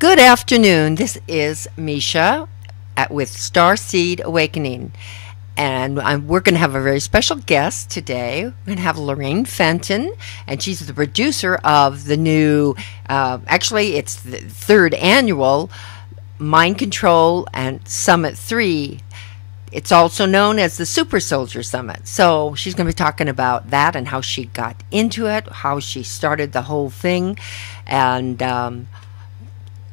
Good afternoon. This is Miesha with Starseed Awakening. And we're going to have a very special guest today. We're going to have Lorien FENTON, and she's the producer of the new, actually, it's the third annual Mind Control and Summit 3. It's also known as the Super Soldier Summit. So she's going to be talking about that and how she got into it, how she started the whole thing. And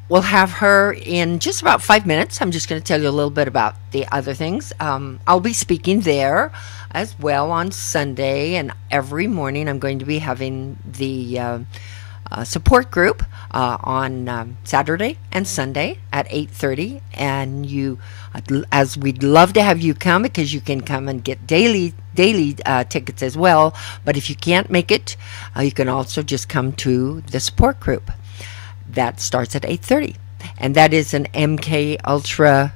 we'll have her in just about 5 minutes. I'm just going to tell you a little bit about the other things. I'll be speaking there as well on Sunday, and every morning I'm going to be having the support group on Saturday and Sunday at 8:30. And as we'd love to have you come, because you can come and get daily tickets as well. But if you can't make it, you can also just come to the support group. That starts at 8:30, and that is an MK Ultra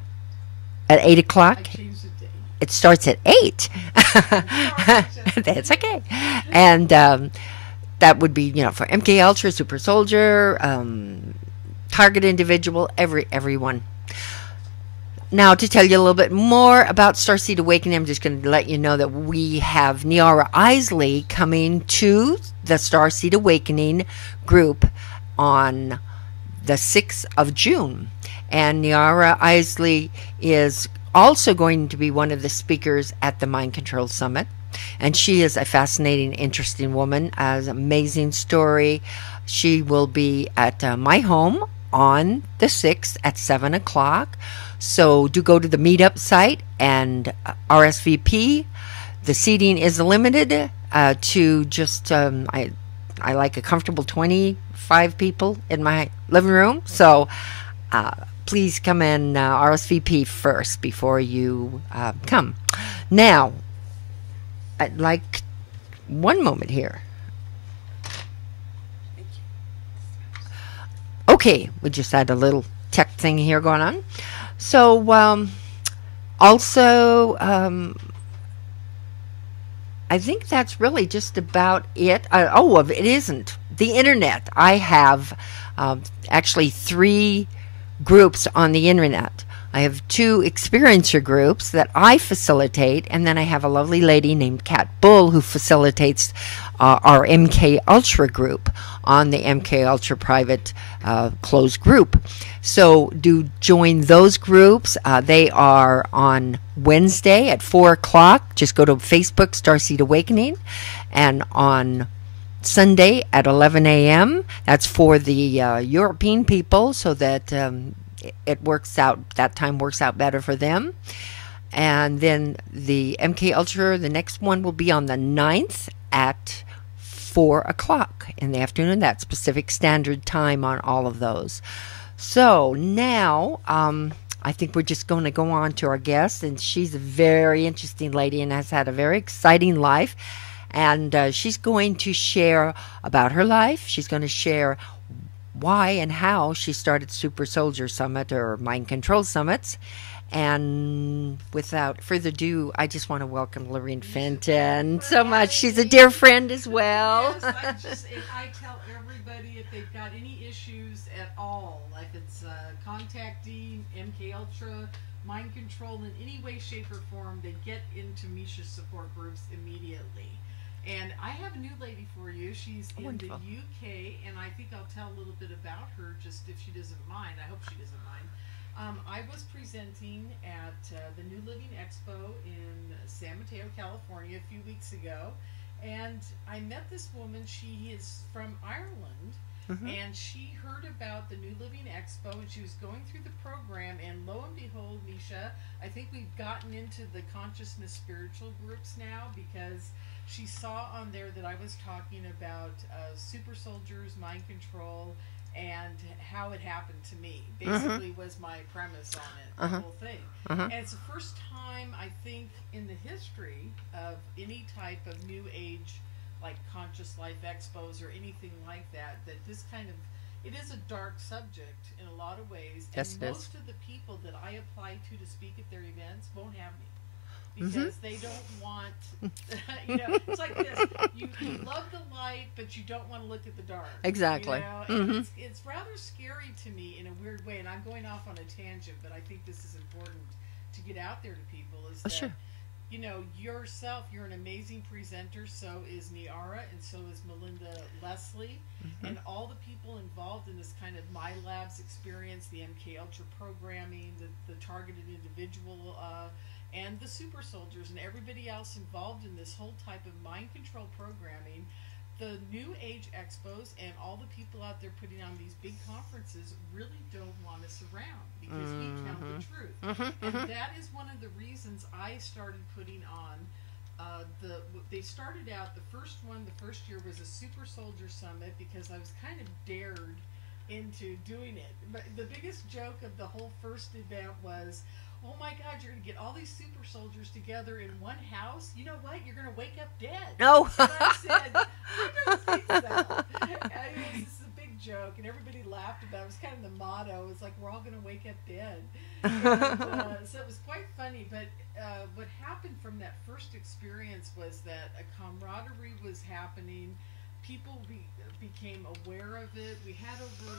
at 8 o'clock. It starts at 8. That's okay. And that would be, for MK Ultra, Super Soldier, Target Individual, everyone. Now, to tell you a little bit more about Starseed Awakening, I'm just going to let you know that we have Niara Isley coming to the Starseed Awakening group on the 6th of June. And Niara Isley is also going to be one of the speakers at the Mind Control Summit. And she is a fascinating, interesting woman, has an amazing story. She will be at my home on the 6th at 7 o'clock. So do go to the meetup site and RSVP. The seating is limited to just, I like a comfortable 25 people in my living room. So please come and RSVP first before you come. Now, I'd like one moment here. Okay, we just had a little tech thing here going on. So also, I think that's really just about it. It isn't. The internet. I have actually 3 groups on the internet. I have 2 experiencer groups that I facilitate, and then I have a lovely lady named Kat Bull who facilitates our MK Ultra group on the MK Ultra private closed group. So do join those groups. They are on Wednesday at 4 o'clock. Just go to Facebook, Starseed Awakening, and on Sunday at 11 a.m. That's for the European people, so that it works out, that time works out better for them. And then the MK Ultra, the next one will be on the 9th at 4 o'clock in the afternoon. That's Pacific Standard Time on all of those. So now I think we're just going to go on to our guest, and she's a very interesting lady and has had a very exciting life. And she's going to share about her life. She's going to share why and how she started Super Soldier Summit or Mind Control Summits. And without further ado, I just want to welcome Lorien FENTON so much. She's a dear friend as well. Yes, I tell everybody if they've got any issues at all, like it's contacting MK Ultra, Mind Control in any way, shape, or form, they get into Miesha's support groups immediately. And I have a new lady for you. She's in Wonderful. the UK, and I think I'll tell a little bit about her, just if she doesn't mind. I hope she doesn't mind. I was presenting at the New Living Expo in San Mateo, California, a few weeks ago, and I met this woman. She is from Ireland, and she heard about the New Living Expo, and she was going through the program, and lo and behold, Miesha, I think we've gotten into the consciousness spiritual groups now, because she saw on there that I was talking about super soldiers, mind control, and how it happened to me. Basically was my premise on it, the whole thing. And it's the first time, I think, in the history of any type of new age, like conscious life expos or anything like that, that this kind of, it is a dark subject in a lot of ways. Yes, and most of the people that I apply to speak at their events won't have me. because they don't want, it's like this. You love the light, but you don't want to look at the dark. Exactly. And it's rather scary to me in a weird way, and I'm going off on a tangent, but I think this is important to get out there to people, is that, sure. Yourself, you're an amazing presenter, so is Niara, and so is Melinda Leslie, and all the people involved in this kind of Milabs experience, the MK Ultra programming, the targeted individual, and the super soldiers, and everybody else involved in this whole type of mind control programming. The New Age expos and all the people out there putting on these big conferences really don't want us around, because we tell the truth. And that is one of the reasons I started putting on they started out, the first year was a Super Soldier Summit, because I was kind of dared into doing it. But the biggest joke of the whole first event was, oh my God, you're going to get all these super soldiers together in one house? You know what? You're going to wake up dead. No. And I said, I don't think so. This is a big joke, and everybody laughed about it. It was kind of the motto. It's like, we're all going to wake up dead. And, so it was quite funny. But what happened from that first experience was that a camaraderie was happening. People became aware of it. We had over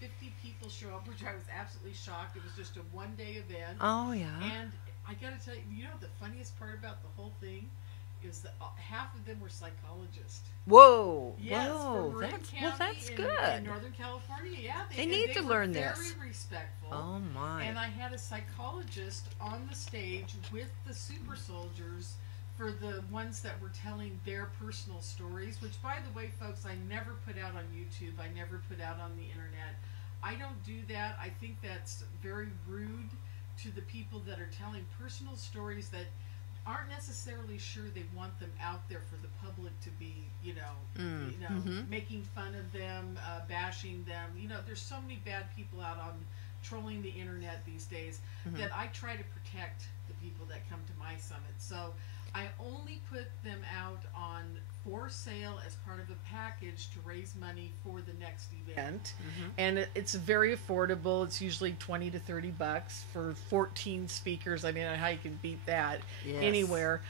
50 people show up, which I was absolutely shocked. It was just a one-day event. Oh, yeah. And I got to tell you, the funniest part about the whole thing is that half of them were psychologists. Whoa. Yes, Whoa. Marin That's County good. in Northern California. Yeah, They need to learn very this. respectful. Oh, my. And I had a psychologist on the stage with the super soldiers, for the ones that were telling their personal stories, which, by the way, folks, I never put out on YouTube. I never put out on the internet. I don't do that. I think that's very rude to the people that are telling personal stories that aren't necessarily sure they want them out there for the public to be, making fun of them, bashing them. There's so many bad people out on trolling the internet these days that I try to protect the people that come to my summit. So I only put them out for sale as part of a package to raise money for the next event. And it's very affordable. It's usually $20 to $30 for 14 speakers. I mean, how you can beat that anywhere.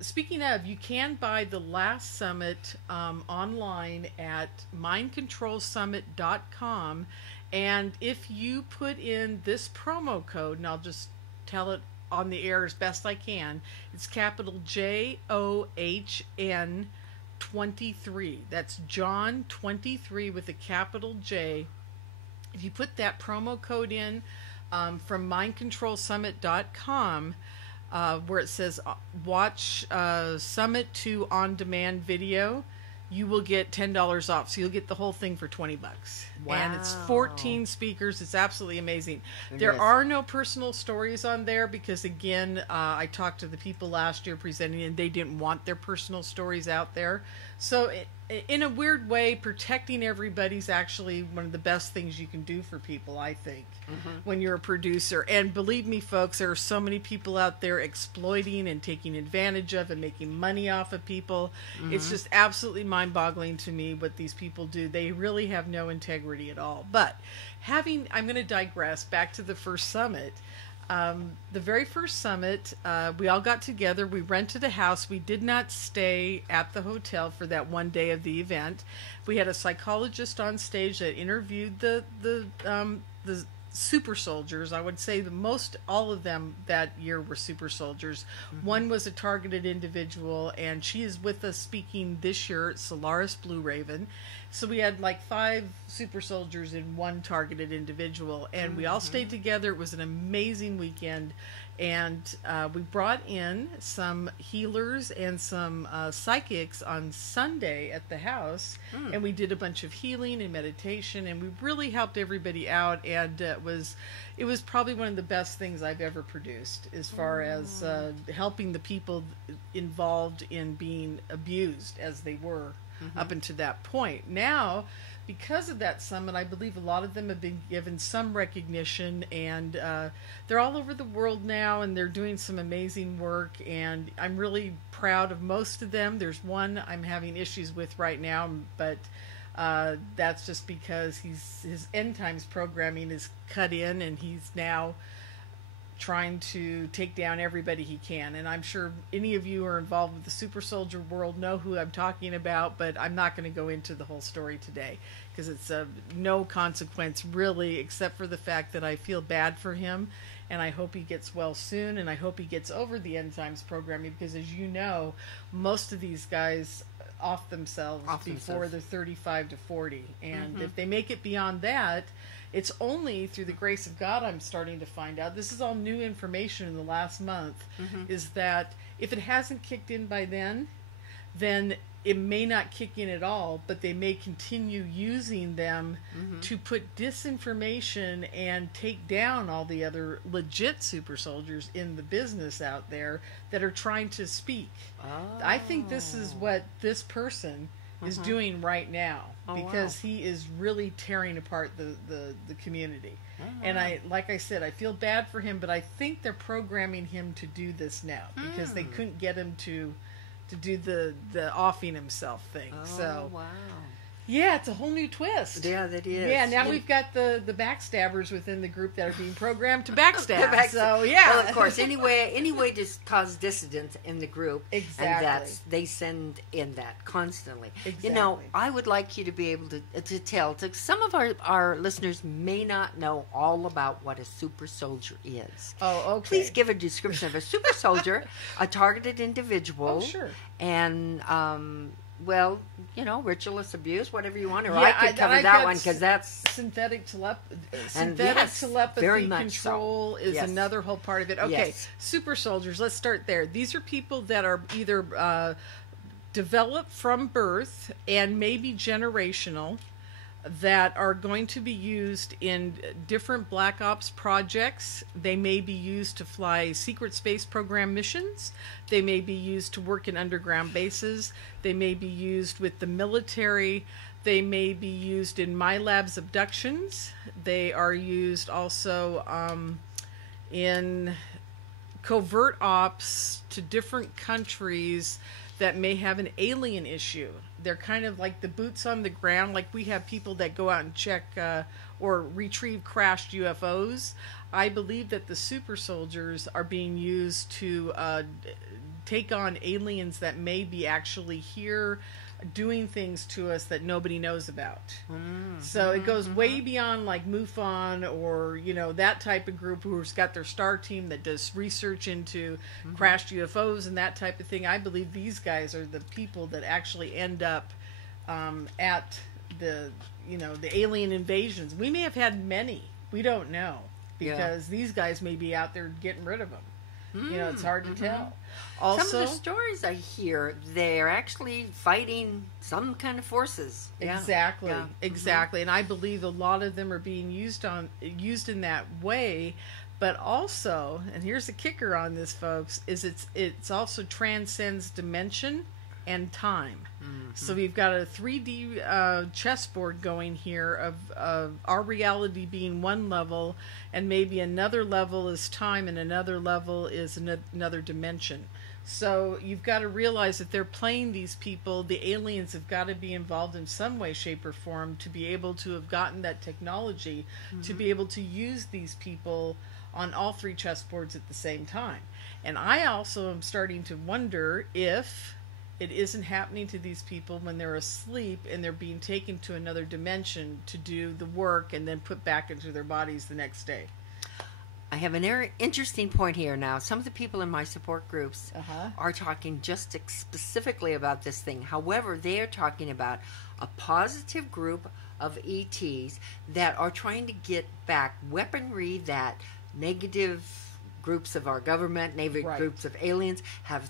Speaking of, you can buy the last summit online at mindcontrolsummit.com. And if you put in this promo code, and I'll just tell it on the air as best I can, it's capital JOHN 23. That's John 23 with a capital J. If you put that promo code in from mindcontrolsummit.com, where it says watch Summit 2 on demand video, you will get $10 off. So you'll get the whole thing for $20. Wow. And it's 14 speakers. It's absolutely amazing. There are no personal stories on there because, again, I talked to the people last year presenting, and they didn't want their personal stories out there. So in a weird way, protecting everybody's actually one of the best things you can do for people, I think, when you're a producer. And believe me, folks, there are so many people out there exploiting and taking advantage of and making money off of people. It's just absolutely mind-boggling to me what these people do. They really have no integrity at all. But I'm going to digress back to the first summit. The very first summit, we all got together. We rented a house. We did not stay at the hotel for that one day of the event. We had a psychologist on stage that interviewed the super soldiers. I would say all of them that year were super soldiers. One was a targeted individual, and she is with us speaking this year at Solaris Blue Raven. So we had 5 super soldiers and 1 targeted individual, and we all stayed together. It was an amazing weekend, and we brought in some healers and some psychics on Sunday at the house, and we did a bunch of healing and meditation, and we really helped everybody out, and it was probably one of the best things I've ever produced as far as helping the people involved in being abused as they were up until that point. Now, because of that summit, I believe a lot of them have been given some recognition, and they're all over the world now, and they're doing some amazing work, and I'm really proud of most of them. There's one I'm having issues with right now, but that's just because his end times programming is cut in, and he's now trying to take down everybody he can. And I'm sure any of you who are involved with the super soldier world know who I'm talking about, but I'm not going to go into the whole story today because it's of no consequence really, except for the fact that I feel bad for him, and I hope he gets well soon, and I hope he gets over the end times programming, because as you know, most of these guys off themselves before they're 35 to 40, and if they make it beyond that, it's only through the grace of God I'm starting to find out. This is all new information in the last month, is that if it hasn't kicked in by then it may not kick in at all, but they may continue using them to put disinformation and take down all the other legit super soldiers in the business out there that are trying to speak. I think this is what this person is doing right now, because he is really tearing apart the community. And like I said, I feel bad for him, but I think they're programming him to do this now because they couldn't get him to do the offing himself thing. So wow. Yeah, it's a whole new twist. Yeah, that is. Yeah, now we've got the backstabbers within the group that are being programmed to backstab. So, yeah. Well, of course, anyway to cause dissidence in the group. Exactly. And they send in that constantly. Exactly. You know, I would like you to be able to tell. Some of our listeners may not know all about what a super soldier is. Oh, okay. Please give a description of a super soldier, a targeted individual. Oh, sure. And, well, you know, ritualist abuse, whatever you want. Or I could cover that one because that's... Synthetic yes, telepathy very much control is another whole part of it. Okay, super soldiers, let's start there. These are people that are either developed from birth and maybe generational, that are going to be used in different Black Ops projects. They may be used to fly secret space program missions. They may be used to work in underground bases. They may be used with the military. They may be used in Milabs abductions. They are used also in covert ops to different countries that may have an alien issue. They're kind of like the boots on the ground. Like we have people that go out and check or retrieve crashed UFOs. I believe that the super soldiers are being used to take on aliens that may be actually here doing things to us that nobody knows about. So it goes way beyond like MUFON or, you know, that type of group who's got their star team that does research into crashed UFOs and that type of thing. I believe these guys are the people that actually end up at the, you know, the alien invasions. We may have had many. We don't know, because these guys may be out there getting rid of them. You know, it's hard to tell. Also, some of the stories I hear, they're actually fighting some kind of forces. Exactly, exactly. And I believe a lot of them are being used in that way. But also, and here's the kicker on this, folks, is it's also transcends dimension and time. So we've got a 3D chessboard going here of our reality being one level, and maybe another level is time, and another level is another dimension. So you've got to realize that they're playing these people. The aliens have got to be involved in some way, shape, or form to be able to have gotten that technology to be able to use these people on all three chessboards at the same time. And I also am starting to wonder if it isn't happening to these people when they're asleep and they're being taken to another dimension to do the work and then put back into their bodies the next day. I have an interesting point here now. Some of the people in my support groups are talking just specifically about this thing. However, they are talking about a positive group of ETs that are trying to get back weaponry that negative groups of our government, negative groups of aliens have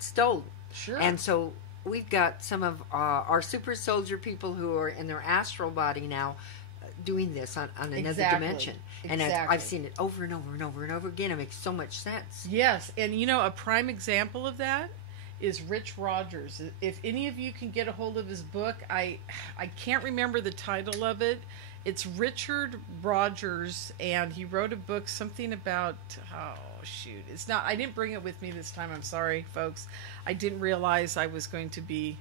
stolen. Sure. And so we've got some of our super soldier people who are in their astral body now doing this on another dimension. And I've seen it over and over and over and over again. It makes so much sense. Yes. And, you know, a prime example of that is Rich Rogers. If any of you can get a hold of his book, I can't remember the title of it. It's Richard Rogers, and he wrote a book, something about, it's not, I didn't bring it with me this time. I'm sorry, folks. I didn't realize I was going to be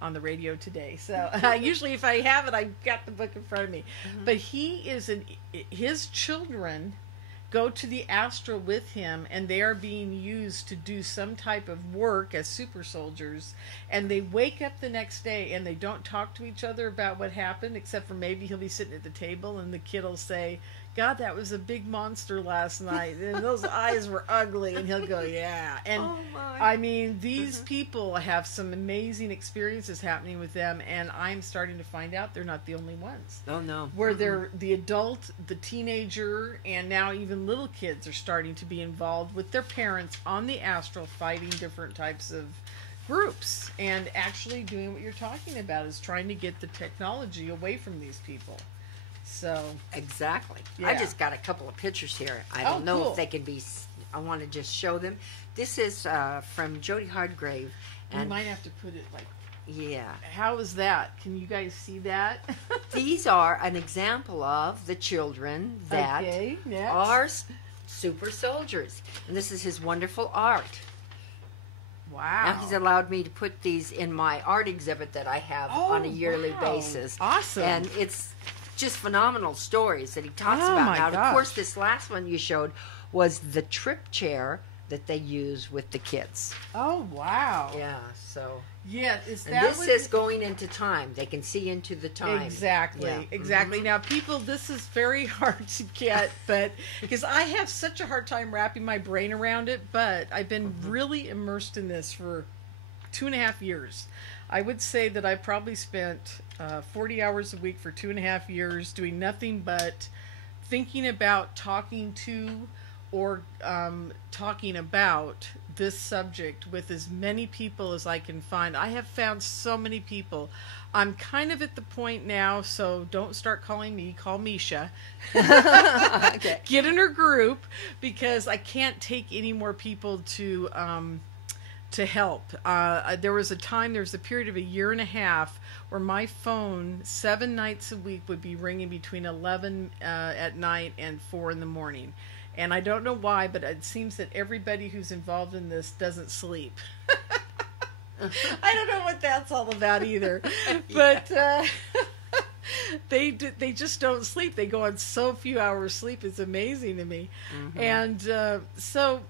on the radio today. So usually if I have it, I've got the book in front of me. But he is his children go to the astral with him, and they are being used to do some type of work as super soldiers, and they wake up the next day and they don't talk to each other about what happened, except for maybe he'll be sitting at the table and the kid will say, God, that was a big monster last night, and those eyes were ugly, and he'll go, yeah. And Oh, my. I mean, these people have some amazing experiences happening with them, and I'm starting to find out they're not the only ones. Oh, no. Where they're the adult, the teenager, and now even little kids are starting to be involved with their parents on the astral, fighting different types of groups, and actually doing what you're talking about, is trying to get the technology away from these people. So Exactly. Yeah. I just got a couple of pictures here. I don't know cool. if they can be. I want to just show them. This is from Jody Hardgrave, we and might have to put it like, yeah, how is that? Can you guys see that? these are an example of the children that Okay, next. are super soldiers, and this is his wonderful art. Wow. Now he's allowed me to put these in my art exhibit that I have on a yearly wow. basis. Awesome. And it's just phenomenal stories that he talks Oh, about. my Now, gosh. of course, this last one you showed was the trip chair that they use with the kids. Oh, wow. Yeah, so. Yeah, is And that this what is going into time. They can see into the time. Exactly, Yeah. exactly. Now, people, this is very hard to get, but because I have such a hard time wrapping my brain around it, but I've been really immersed in this for 2.5 years. I would say that I probably spent 40 hours a week for 2.5 years doing nothing but thinking about talking to or talking about this subject with as many people as I can find. I have found so many people. I'm kind of at the point now, so don't start calling me, call Miesha. Okay. Get in her group, because I can't take any more people to help. There was a period of 1.5 years where my phone 7 nights a week would be ringing between 11 at night and 4 in the morning. And I don't know why, but it seems that everybody who's involved in this doesn't sleep. I don't know what that's all about either. But they just don't sleep. They go on so few hours sleep. It's amazing to me. Mm-hmm. And so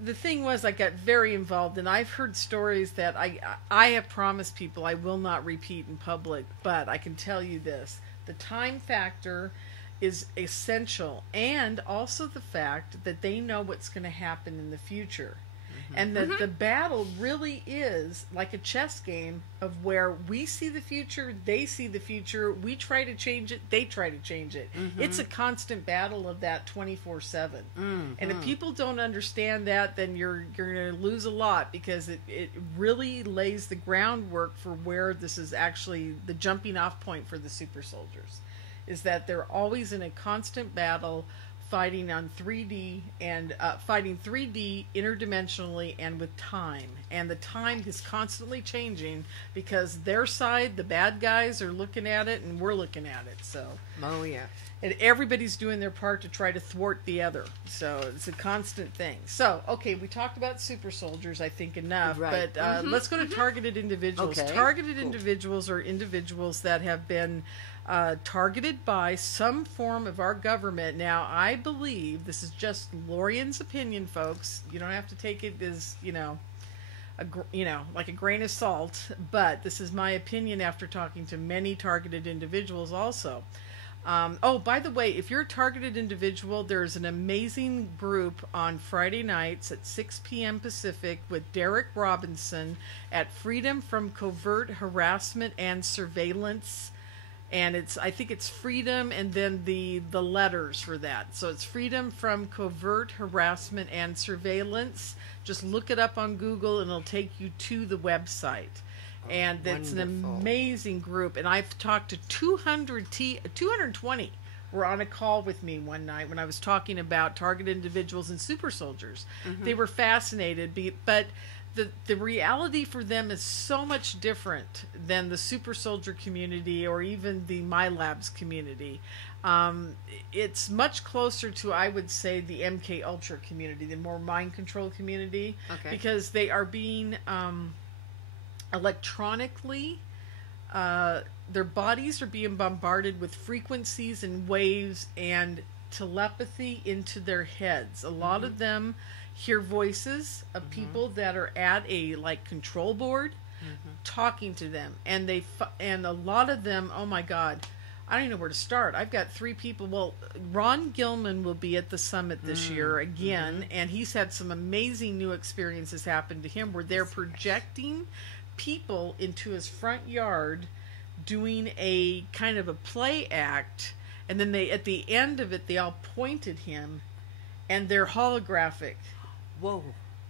the thing was, I got very involved, and I've heard stories that I have promised people I will not repeat in public, but I can tell you this. The time factor is essential, and also the fact that they know what's going to happen in the future. Mm-hmm. And that the battle really is like a chess game of where we see the future, they see the future, we try to change it, they try to change it. Mm-hmm. It's a constant battle of that 24/7. Mm-hmm. And if people don't understand that, then you're going to lose a lot, because it really lays the groundwork for where this is actually the jumping off point for the super soldiers. Is that they're always in a constant battle, fighting on 3D and fighting 3D interdimensionally and with time. And the time is constantly changing, because their side, the bad guys, are looking at it and we're looking at it. So, oh yeah, and everybody's doing their part to try to thwart the other. So it's a constant thing. So, okay, we talked about super soldiers, I think, enough. Right. But let's go to targeted individuals. Okay. Targeted individuals are individuals that have been targeted by some form of our government. Now, I believe, this is just Lorien's opinion, folks. You don't have to take it as, like a grain of salt. But this is my opinion after talking to many targeted individuals also. Oh, by the way, if you're a targeted individual, there's an amazing group on Friday nights at 6 p.m. Pacific with Derek Robinson at Freedom from Covert Harassment and Surveillance. And I think it's freedom and then the letters for that. So it's freedom from covert harassment and surveillance. Just look it up on Google and it'll take you to the website. And it's an amazing group. And I've talked to 220 were on a call with me one night when I was talking about targeted individuals and super soldiers. Mm-hmm. They were fascinated, but the reality for them is so much different than the super soldier community or even the Milabs community. It's much closer to, I would say, the MK Ultra community, the more mind control community, because they are being electronically, their bodies are being bombarded with frequencies and waves and telepathy into their heads. A lot of them hear voices of people that are at a like control board talking to them, and and a lot of them, oh my God, I don't even know where to start. I've got 3 people. Well, Ron Gilman will be at the summit this year again, and he's had some amazing new experiences happen to him where they're projecting people into his front yard doing a kind of a play act, and then they, at the end of it, they all point at him, and they're holographic. Whoa.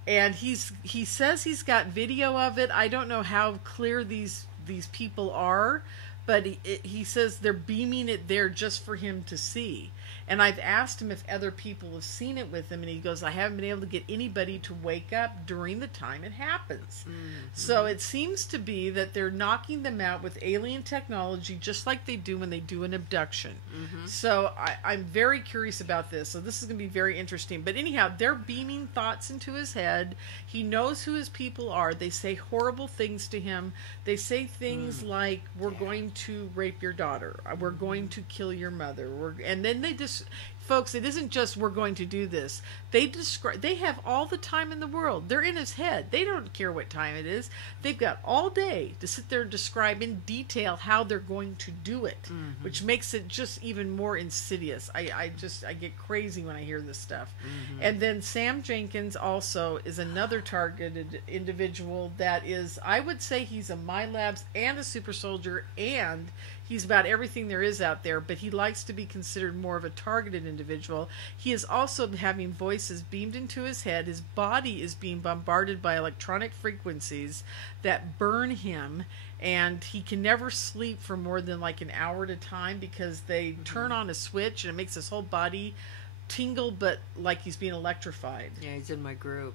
And he says he's got video of it. I don't know how clear these people are, but he says they're beaming it there just for him to see. And I've asked him if other people have seen it with him, and he goes, I haven't been able to get anybody to wake up during the time it happens. So it seems to be that they're knocking them out with alien technology, just like they do when they do an abduction. So I'm very curious about this. So this is going to be very interesting. But anyhow, they're beaming thoughts into his head. He knows who his people are. They say horrible things to him. They say things like, we're going to rape your daughter. We're going to kill your mother. And then they just, folks, it isn't just we're going to do this. They have all the time in the world. They're in his head. They don't care what time it is. They've got all day to sit there and describe in detail how they're going to do it, which makes it just even more insidious. I get crazy when I hear this stuff. And then Sam Jenkins also is another targeted individual that is, I would say he's a Milabs and a super soldier, and he's about everything there is out there, but he likes to be considered more of a targeted individual. He is also having voices beamed into his head. His body is being bombarded by electronic frequencies that burn him, and he can never sleep for more than like an hour at a time because they turn on a switch and it makes his whole body tingle, but like he's being electrified. Yeah, he's in my group.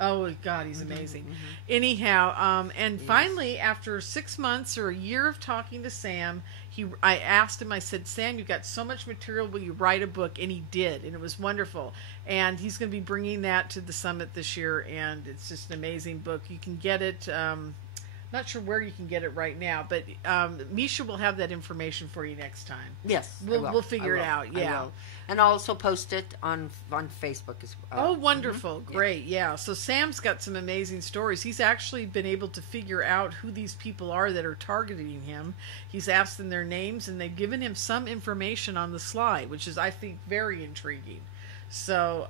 Oh God, he's amazing. Anyhow, and finally, after 6 months or a year of talking to Sam, I asked him, I said, Sam, you've got so much material, will you write a book? And he did, and it was wonderful. And he's going to be bringing that to the summit this year, and it's just an amazing book. You can get it, not sure where you can get it right now, but Miesha will have that information for you next time. Yes, we'll figure it out. Yeah, and I'll also post it on Facebook as well. Oh, wonderful! Great, yeah. So Sam's got some amazing stories. He's actually been able to figure out who these people are that are targeting him. He's asked them their names, and they've given him some information on the sly, which is, I think, very intriguing. So,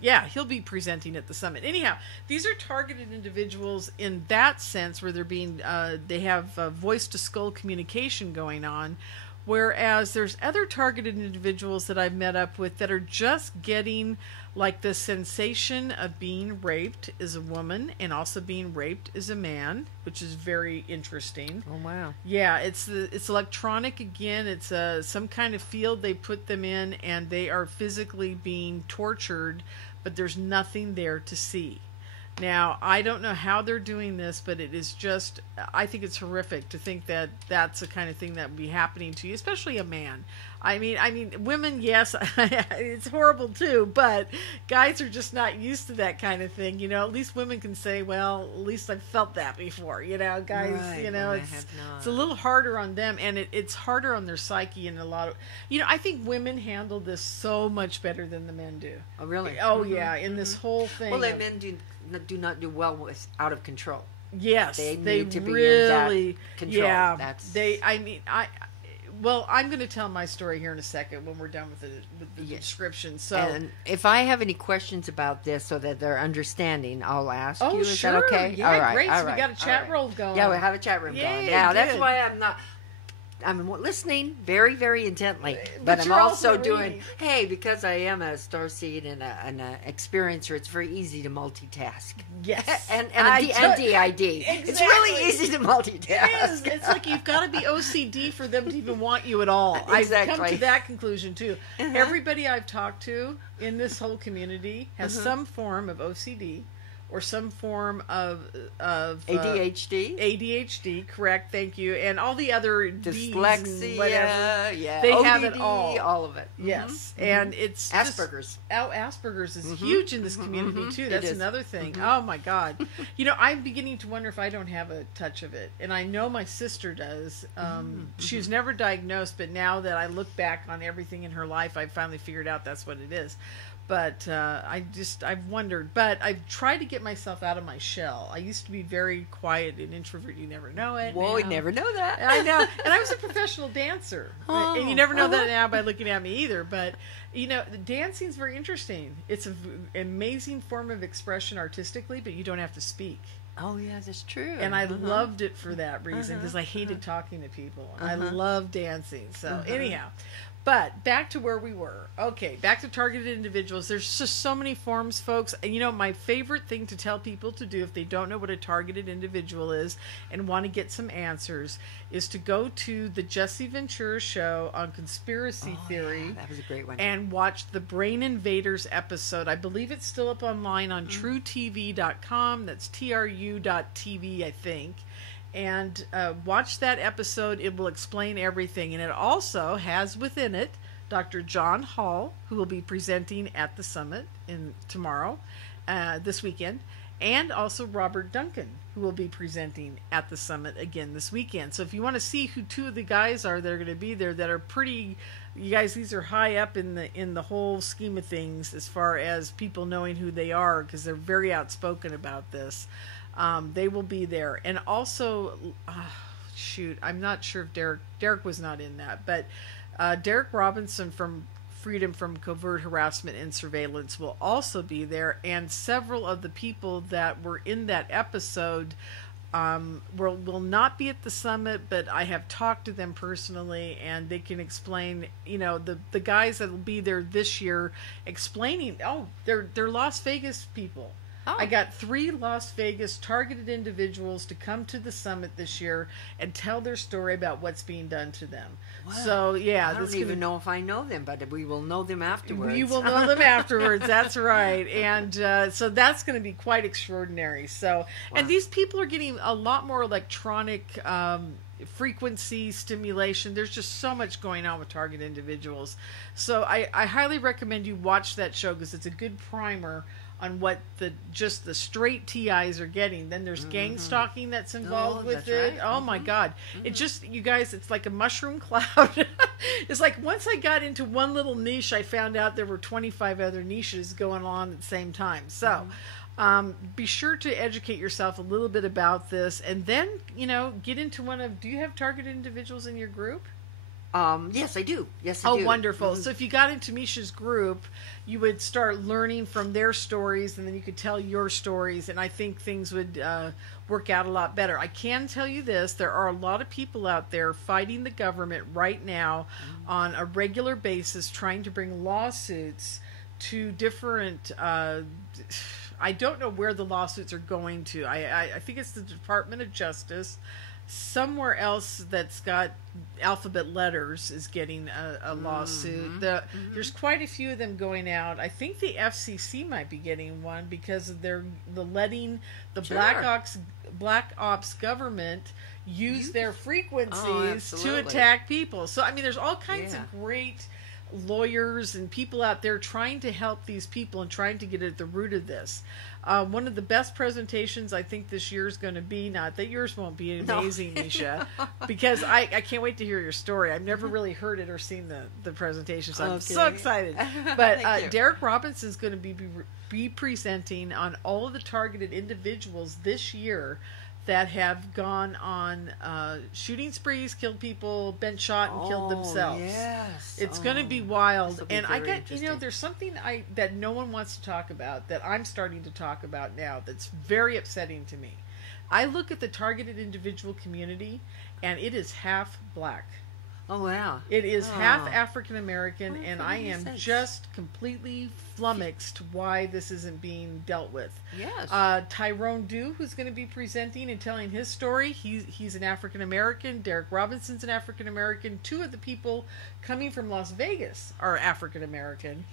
yeah, he'll be presenting at the summit. Anyhow, these are targeted individuals in that sense where they're being, they have voice-to-skull communication going on, whereas there's other targeted individuals that I've met up with that are just getting like the sensation of being raped as a woman and also being raped as a man, which is very interesting. Oh wow! Yeah, it's electronic again. It's some kind of field they put them in, and they are physically being tortured, but there's nothing there to see. Now, I don't know how they're doing this, but it is just, I think it's horrific to think that that's the kind of thing that would be happening to you, especially a man. I mean, women, yes, it's horrible too, but guys are just not used to that kind of thing. You know, at least women can say, well, at least I've felt that before. You know, guys, right, you know, it's a little harder on them, and it's harder on their psyche and a lot of, you know, I think women handle this so much better than the men do. Oh, really? Oh, yeah, in this whole thing. Well, the men do not do well with out of control. Yes, they need to be really, in that control. Yeah, well, I'm going to tell my story here in a second when we're done with the description. So, and if I have any questions about this so that they're understanding, I'll ask you. Is sure. that okay? Yeah, all right, great. All so right, we got a chat roll going. Yeah, we have a chat room going. Yeah, that's why I'm listening very, very intently, but I'm also doing, because I am a starseed and an experiencer, it's very easy to multitask. Yes. and DID. Exactly. It's really easy to multitask. It is. It's like you've got to be OCD for them to even want you at all. Exactly. I've come to that conclusion, too. Everybody I've talked to in this whole community has some form of OCD or some form of ADHD. Correct, thank you, and all the other dyslexia, Ds and whatever. yeah, They ODD, have it all of it. Yes, and it's Asperger's. Asperger's is huge in this community too. That's another thing. Oh my God, I'm beginning to wonder if I don't have a touch of it, and I know my sister does. She was never diagnosed, but now that I look back on everything in her life, I finally figured out that's what it is. But I've wondered. But I've tried to get myself out of my shell. I used to be very quiet and introvert. You never know it. Well, we never know that. I know. And I was a professional dancer. And you never know that now by looking at me either. But, dancing is very interesting. It's an amazing form of expression artistically, but you don't have to speak. Oh, yeah, that's true. And I loved it for that reason, because I hated talking to people. I love dancing. So anyhow, but back to where we were. Okay, back to targeted individuals. There's just so many forms, folks. And my favorite thing to tell people to do if they don't know what a targeted individual is and want to get some answers is to go to the Jesse Ventura show on conspiracy theory. Yeah, that was a great one. And watch the Brain Invaders episode. I believe it's still up online on truetv.com. That's TRU.TV, I think. And watch that episode. It will explain everything. And it also has within it Dr. John Hall, who will be presenting at the summit tomorrow, this weekend, and also Robert Duncan, who will be presenting at the summit again this weekend. So if you want to see who two of the guys are that are going to be there that are pretty, you guys, these are high up in the whole scheme of things as far as people knowing who they are, because they're very outspoken about this. They will be there. And also, I'm not sure if Derek was not in that, but Derek Robinson from Freedom from Covert Harassment and Surveillance will also be there, and several of the people that were in that episode will not be at the summit, but I have talked to them personally, and they can explain, the guys that will be there this year explaining, they're Las Vegas people. I got 3 Las Vegas targeted individuals to come to the summit this year and tell their story about what's being done to them. Wow. So, yeah. I don't even know if I know them, but we will know them afterwards. You will know them afterwards. That's right. And so that's going to be quite extraordinary. So, and these people are getting a lot more electronic frequency stimulation. There's just so much going on with target individuals. So I highly recommend you watch that show, because it's a good primer on what the straight TIs are getting. Then there's gang stalking that's involved with it. Right. Oh my God. It just, you guys, it's like a mushroom cloud. It's like once I got into one little niche, I found out there were 25 other niches going on at the same time. So be sure to educate yourself a little bit about this, and then, get into do you have targeted individuals in your group? Yes, I do. Yes, I do. Oh, wonderful. So if you got into Miesha's group, you would start learning from their stories, and then you could tell your stories, and I think things would work out a lot better. I can tell you this, there are a lot of people out there fighting the government right now on a regular basis, trying to bring lawsuits to different... I don't know where the lawsuits are going to. I think it's the Department of Justice. Somewhere else that's got alphabet letters is getting a lawsuit. There's quite a few of them going out. I think the FCC might be getting one, because they're letting the Black Ops government use their frequencies to attack people. So I mean, there's all kinds of great lawyers and people out there trying to help these people and trying to get at the root of this. One of the best presentations I think this year is going to be, not that yours won't be amazing, Miesha, because I can't wait to hear your story. I've never really heard it or seen the presentation, so I'm so excited. But Derek Robinson is going to be presenting on all of the targeted individuals this year that have gone on shooting sprees, killed people, been shot, and killed themselves. Yes. It's going to be wild. And I got, there's something that no one wants to talk about that I'm starting to talk about now that's very upsetting to me. I look at the targeted individual community, and it is half black. Oh, wow. It is half African American, and I am just completely flummoxed why this isn't being dealt with. Yes. Tyrone Dew, who's going to be presenting and telling his story, he's an African American. Derek Robinson's an African American. 2 of the people coming from Las Vegas are African American.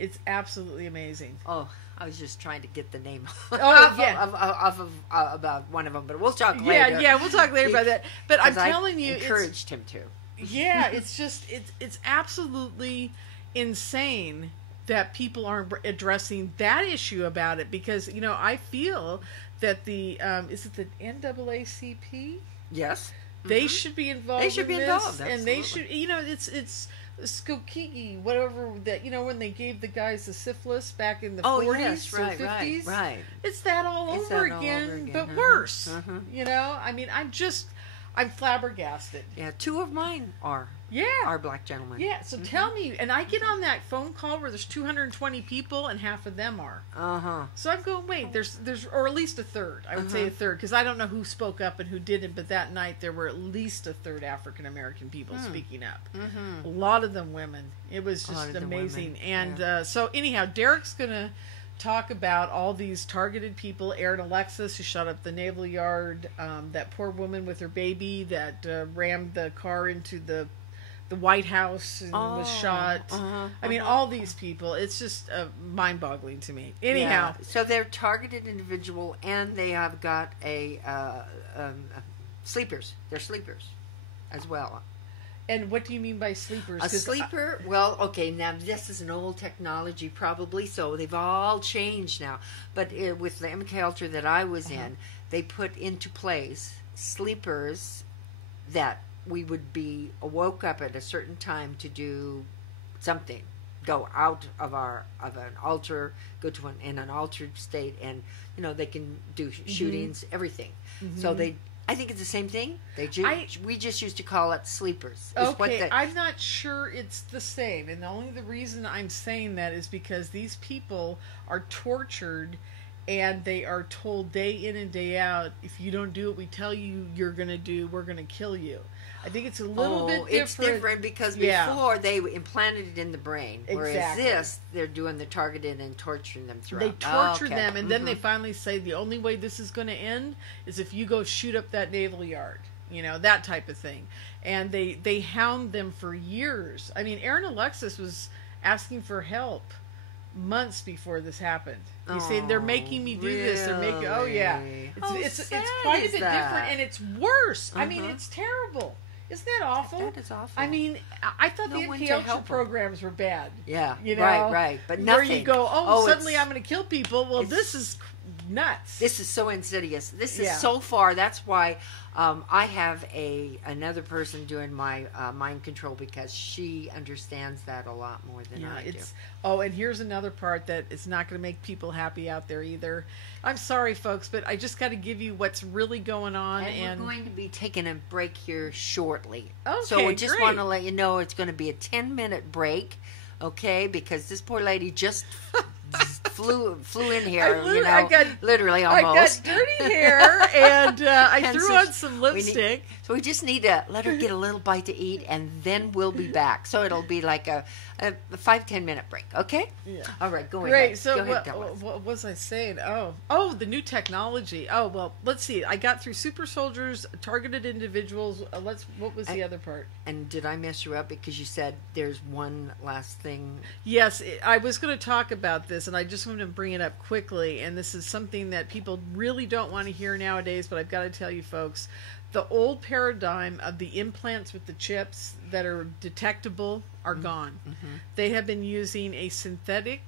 It's absolutely amazing. Oh, I was just trying to get the name Oh, yeah. of about one of them, but we'll talk later. Yeah, we'll talk later about that. But I'm telling you, encouraged him to. Yeah, it's just it's absolutely insane that people aren't addressing that issue about it, because I feel that the is it the NAACP? Yes. They should be involved. They should be involved, and they should. It's Skokiki, whatever that. When they gave the guys the syphilis back in the 40s or 50s, right. It's that all over again, but worse. I mean, I'm flabbergasted. Yeah, 2 of mine are black gentlemen. Yeah, so tell me, and I get on that phone call where there's 220 people and half of them are. So I'm going, wait, there's or at least a third. I would say a third, because I don't know who spoke up and who didn't, but that night there were at least a third African American people speaking up. A lot of them women. It was just amazing. And so anyhow, Derek's gonna talk about all these targeted people. Aaron Alexis, who shot up the Naval Yard, that poor woman with her baby that rammed the car into the White House and was shot. I mean, all these people. It's just mind-boggling to me. Anyhow, so they're targeted individual, and they have got sleepers. They're sleepers as well. And what do you mean by sleepers? A sleeper, well, okay, now this is an old technology probably, so they've all changed now. But with the MK Ultra that I was in, they put into place sleepers that we would be woke up at a certain time to do something. Go out of an altar, go to in an altered state, and they can do shootings, everything. So I think it's the same thing. We just used to call it sleepers. Okay, I'm not sure it's the same. And the reason I'm saying that is because these people are tortured, and they are told day in and day out, if you don't do what we tell you you're going to do, we're going to kill you. I think it's a little bit different. It's different because before they implanted it in the brain. Whereas this, they're doing the targeted and torturing them throughout. They torture them, and then they finally say the only way this is going to end is if you go shoot up that Naval Yard. That type of thing. And they hound them for years. I mean, Aaron Alexis was asking for help months before this happened. He's saying, they're making me do this. They're making, it's quite a bit different, and it's worse. I mean, it's terrible. Isn't that awful? That is awful. I mean, I thought the MK Ultra programs were bad. Yeah, right. But nothing. Where you go, suddenly I'm going to kill people. Well, this is nuts. This is so insidious. This is so far. That's why I have another person doing my mind control, because she understands that a lot more than I do. Oh, and here's another part that is not going to make people happy out there either. I'm sorry, folks, but I just got to give you what's really going on. And we're going to be taking a break here shortly. Okay, so we just want to let you know it's going to be a 10-minute break, okay? Because this poor lady just flew in here, I got, literally almost. I got dirty hair, and I threw on some lipstick. So we just need to let her get a little bite to eat, and then we'll be back. So it'll be like a 5-10 minute break, okay? Yeah. All right, go ahead. Great. So what was I saying? Oh, the new technology. Oh, well, let's see. I got through super soldiers, targeted individuals. What was the other part? And did I mess you up because you said there's one last thing? Yes, I was going to talk about this, and I just wanted to bring it up quickly. And this is something that people really don't want to hear nowadays, but I've got to tell you, folks. The old paradigm of the implants with the chips that are detectable are gone. They have been using a synthetic,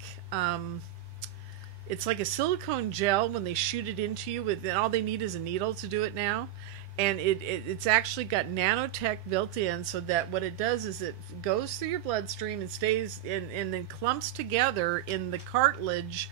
it's like a silicone gel when they shoot it into you, and all they need is a needle to do it now. And it's actually got nanotech built in, so that what it does is it goes through your bloodstream and stays and then clumps together in the cartilage,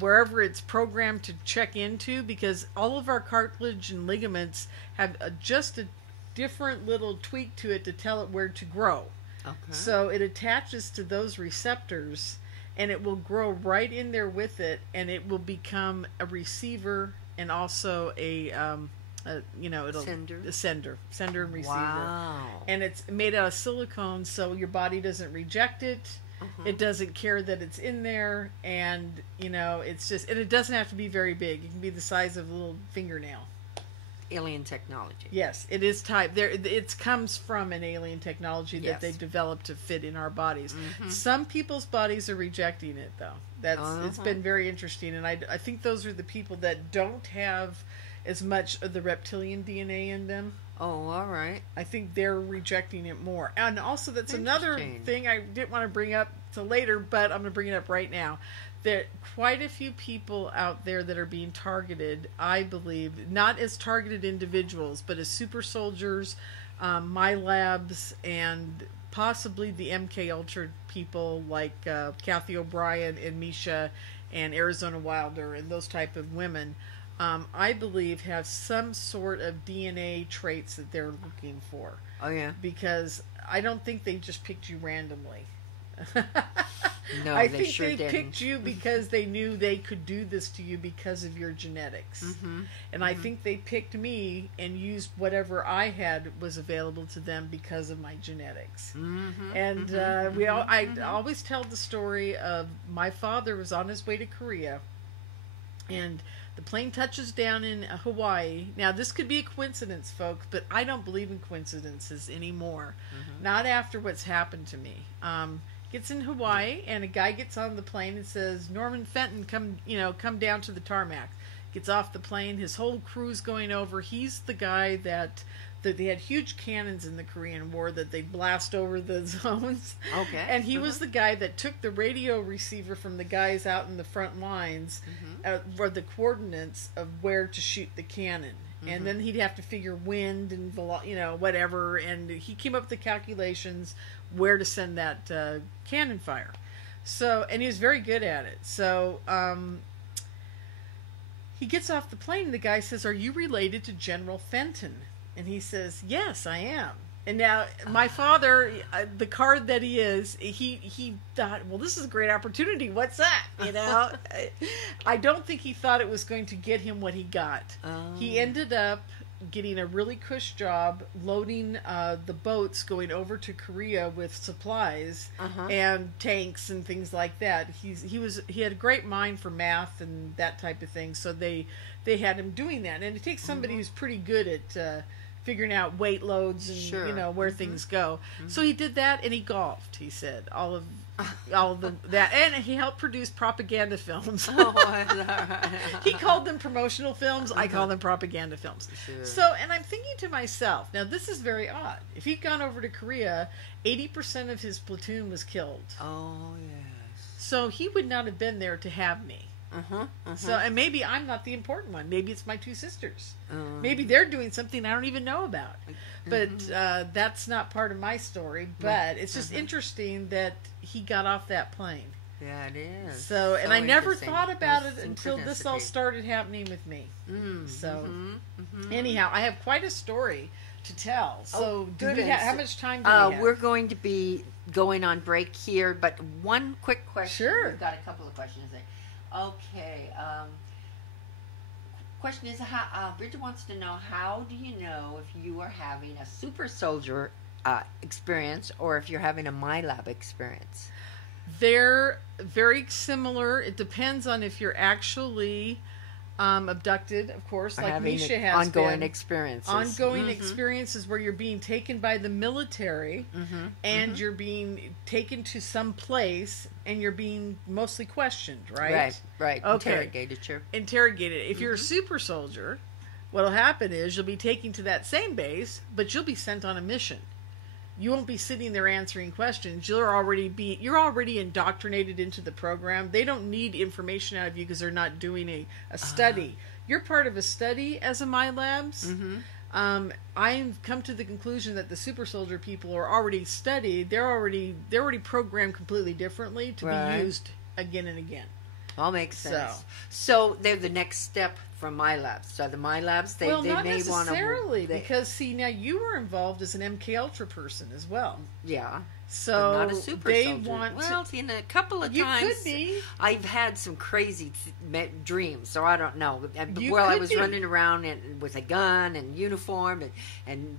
wherever it's programmed to check into, because all of our cartilage and ligaments have just a different little tweak to it to tell it where to grow. Okay. So it attaches to those receptors, and it will grow right in there with it, and it will become a receiver and also sender and receiver. Wow. And it's made out of silicone, so your body doesn't reject it. It doesn't care that it's in there, and it's just, and it doesn't have to be very big. It can be the size of a little fingernail. alien technology. Yes, it is type. There, it comes from an alien technology that Yes. they developed to fit in our bodies. Some people's bodies are rejecting it, though. It's been very interesting, and I think those are the people that don't have as much of the reptilian DNA in them. Oh, all right. I think they're rejecting it more. And also, that's another Interesting. thing I didn't want to bring up till later, but I'm going to bring it up right now. There are quite a few people out there that are being targeted, I believe, not as targeted individuals, but as super soldiers, Milabs, and possibly the MK Ultra people like Kathy O'Brien and Miesha and Arizona Wilder and those type of women. I believe have some sort of DNA traits that they're looking for. Oh, yeah. Because I don't think they just picked you randomly. No, I they think sure they didn't. picked you because they knew they could do this to you because of your genetics. And I think they picked me and used whatever I had was available to them because of my genetics. And I always tell the story of my father was on his way to Korea, and the plane touches down in Hawaii. Now, this could be a coincidence, folks, but I don't believe in coincidences anymore. Not after what's happened to me. Gets in Hawaii, and a guy gets on the plane and says, "Norman Fenton, come down to the tarmac." Gets off the plane. His whole crew's going over. He's the guy that they had huge cannons in the Korean War that they blast over the zones. Okay. And he was the guy that took the radio receiver from the guys out in the front lines for the coordinates of where to shoot the cannon. And then he'd have to figure wind and whatever, and he came up with the calculations where to send that cannon fire. So, and he was very good at it. So he gets off the plane, and the guy says, "Are you related to General Fenton?" And he says, "Yes, I am." And now my father, the card that he is, he thought, well, this is a great opportunity. What's that? I don't think he thought it was going to get him what he got. He ended up getting a really cush job loading the boats going over to Korea with supplies and tanks and things like that. He had a great mind for math and that type of thing, so they had him doing that. And it takes somebody who's pretty good at figuring out weight loads and where things go. So he did that, and he golfed. He said all of that, and he helped produce propaganda films. He called them promotional films. I call them propaganda films. Sure. So, and I'm thinking to myself, now this is very odd. If he'd gone over to Korea, 80% of his platoon was killed. Oh, yes. So he would not have been there to have me. So, and maybe I'm not the important one. Maybe it's my two sisters. Maybe they're doing something I don't even know about. But that's not part of my story. But it's just interesting that he got off that plane. Yeah, it is. So, and I never interesting. thought about Those it until this all synchronicity. started happening with me. So, anyhow, I have quite a story to tell. So, how much time do we have? We're going to be going on break here, but one quick question. Sure. We've got a couple of questions there. Okay. Question is, Bridget wants to know, how do you know if you are having a super soldier experience or if you're having a MyLab experience? They're very similar. It depends on if you're actually abducted, of course, Or like having Miesha has ongoing been. experiences. Ongoing experiences where you're being taken by the military and you're being taken to some place and you're being mostly questioned, right? Right. Okay. Interrogated, sure. Interrogated. If you're a super soldier, what'll happen is you'll be taken to that same base, but you'll be sent on a mission. You won't be sitting there answering questions. You're already indoctrinated into the program. They don't need information out of you because they're not doing a study. You're part of a study as a MyLabs. I've come to the conclusion that the super soldier people are already studied. They're already programmed completely differently to be used again and again. All makes sense. So they're the next step from MyLabs. So the MyLabs, they not may want to... necessarily, because see, now you were involved as an MK Ultra person as well. Yeah. So but not a super they soldier. want well, in a couple of You times, could be. I've had some crazy dreams, so I don't know. You Well, I could was be. running around with a gun and uniform, and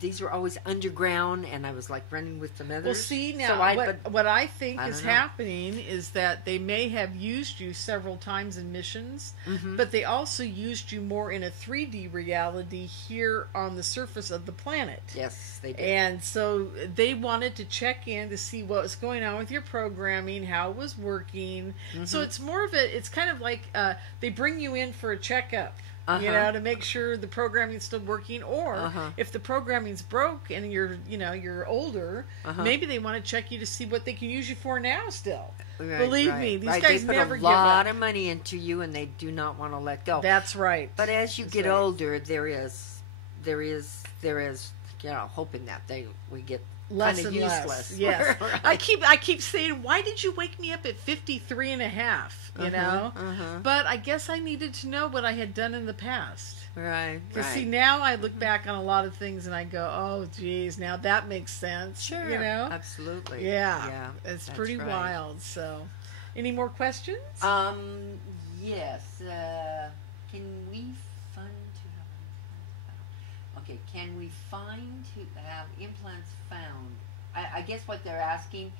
these were always underground, and I was like running with some others. Well, see now, So what I think I is don't know. happening is that they may have used you several times in missions, but they also used you more in a 3D reality here on the surface of the planet. Yes, they did. And so they wanted to check in to see what was going on with your programming, how it was working. So it's more of it's kind of like they bring you in for a checkup. You know, to make sure the programming's still working, or if the programming's broke and you're older, maybe they want to check you to see what they can use you for now still. Right, Believe me, these guys never give up. They put a lot of money into you, and they do not want to let go. That's right. But as you get older, there is, hoping that we get less kind of and useless. Less. Yes. Right. I keep saying, why did you wake me up at 53 and a half? You know? But I guess I needed to know what I had done in the past. Right. Because see, now I look back on a lot of things and I go, oh, geez, now that makes sense. Sure. You know? Absolutely. Yeah. It's pretty wild. So, any more questions? Yes. Can we Okay, can we find to have implants found? I guess what they're asking,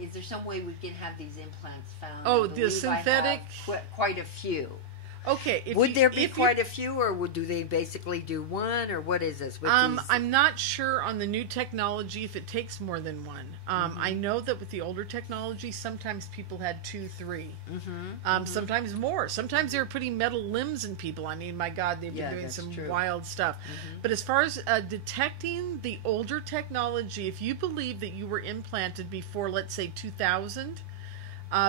is there some way we can have these implants found? Oh, the synthetic? I have quite a few. Okay. Would there be quite a few, or do they basically do one, or what is this? With I'm not sure on the new technology if it takes more than one. I know that with the older technology, sometimes people had 2, 3. Sometimes more. Sometimes they were putting metal limbs in people. I mean, my God, they've been doing some wild stuff. But as far as detecting the older technology, if you believe that you were implanted before, let's say, 2000...